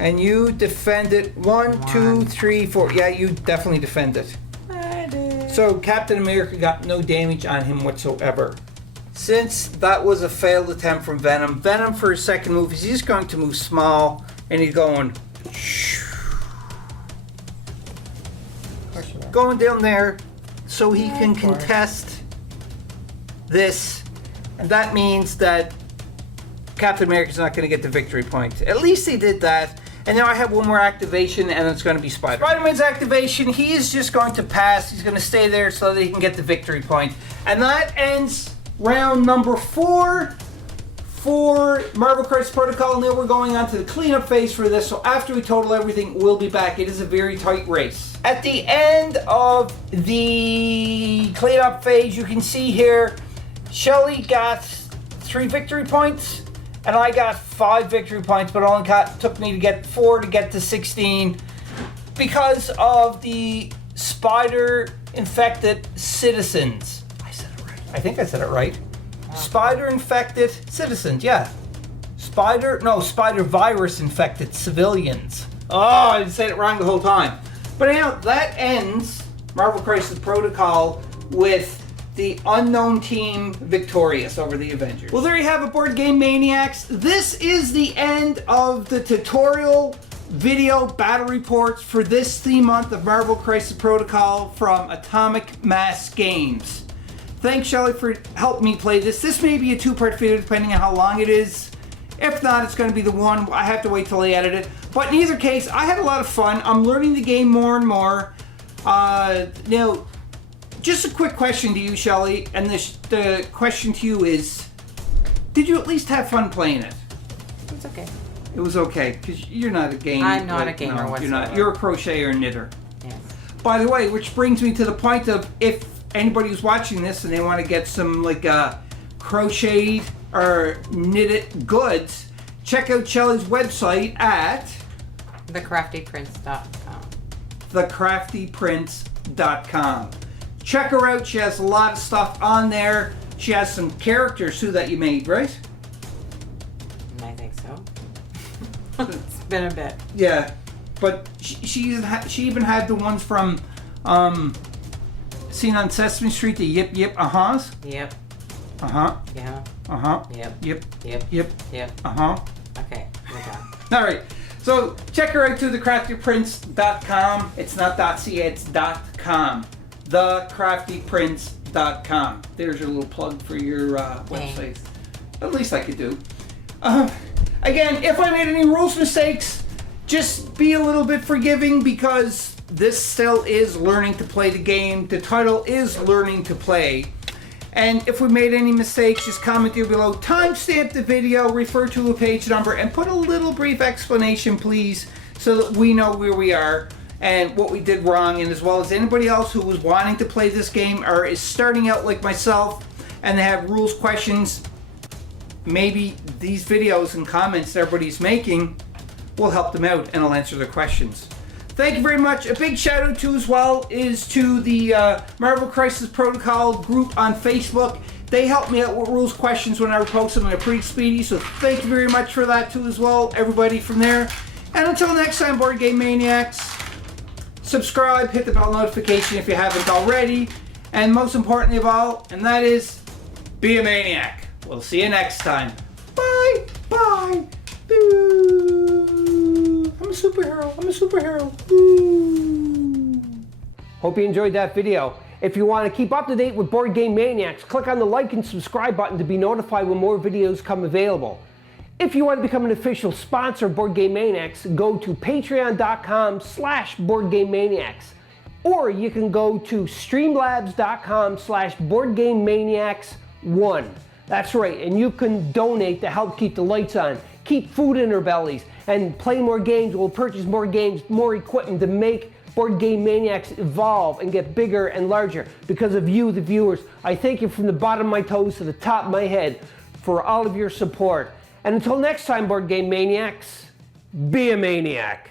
And you defend it. 1, 2, 3, 4. Yeah, you definitely defend it. I did. So Captain America got no damage on him whatsoever. Since that was a failed attempt from Venom, Venom for his second move, he's just going to move small, and he's going down there so he can contest this, and that means that Captain America's not going to get the victory point. At least he did that. And now I have one more activation, and it's going to be Spider-Man's activation. He is just going to pass. He's going to stay there so that he can get the victory point. And that ends round number 4 for Marvel Crisis Protocol. Now we're going on to the cleanup phase for this. So after we total everything, we'll be back. It is a very tight race. At the end of the cleanup phase, you can see here, Shelly got 3 victory points. and I got 5 victory points, but it only took me to get 4 to get to 16 because of the spider-infected citizens. I said it right. I think I said it right. Spider-infected citizens, yeah. Spider virus-infected civilians. Oh, I said it wrong the whole time. But anyhow, that ends Marvel Crisis Protocol with the unknown team victorious over the Avengers. Well, there you have it, Board Game Maniacs. This is the end of the tutorial video battle reports for this theme month of Marvel Crisis Protocol from Atomic Mass Games. Thanks, Shelly, for helping me play this. This may be a 2-part video depending on how long it is. If not, it's going to be the one. I have to wait till I edit it. But in either case, I had a lot of fun. I'm learning the game more and more. Now, just a quick question to you, Shelly, and the question to you is, did you at least have fun playing it? It's okay. It was okay, because you're not a gamer. I'm not a gamer whatsoever. You're not. You're a crocheter and knitter. Yes. By the way, which brings me to the point of, if anybody who's watching this and they want to get some crocheted or knitted goods, check out Shelly's website at thecraftyprince.com. thecraftyprince.com. Check her out. She has a lot of stuff on there. She has some characters too that you made, right? I think so. It's been a bit. Yeah, but she even had the ones from seen on Sesame Street, the yip yip uh-huhs. Yep. Uh-huh. Yeah. Uh-huh. Yep. Yip. Yep. Yip. Yep. Uh-huh. Okay, we're done. All right. So check her out to thecraftyprince.com. It's not .ca, it's .com. Thecraftyprince.com. There's your little plug for your website. At least I could do. Again, if I made any rules mistakes, just be a little bit forgiving because this still is learning to play the game. The title is Learning to Play. And if we made any mistakes, just comment here below. Timestamp the video, refer to a page number, and put a little brief explanation, please, so that we know where we are and what we did wrong, and as well as anybody else who was wanting to play this game or is starting out like myself and they have rules questions. Maybe these videos and comments that everybody's making will help them out and I'll answer their questions. Thank you very much. A big shout out to as well is to the Marvel Crisis Protocol group on Facebook. They help me out with rules questions when I post them and they're pretty speedy, so thank you very much for that too as well, everybody from there. And until next time, Board Game Maniacs, subscribe, hit the bell notification if you haven't already, and most importantly of all, and that is, be a maniac. We'll see you next time. Bye! Bye! I'm a superhero. I'm a superhero. Hope you enjoyed that video. If you want to keep up to date with Board Game Maniacs, click on the like and subscribe button to be notified when more videos come available. If you want to become an official sponsor of Board Game Maniacs, go to patreon.com/BoardGameManiacs. Or you can go to streamlabs.com/BoardGameManiacs1. That's right, and you can donate to help keep the lights on, keep food in our bellies, and play more games. We'll purchase more games, more equipment to make Board Game Maniacs evolve and get bigger and larger. Because of you, the viewers, I thank you from the bottom of my toes to the top of my head for all of your support. And until next time, Board Game Maniacs, be a maniac.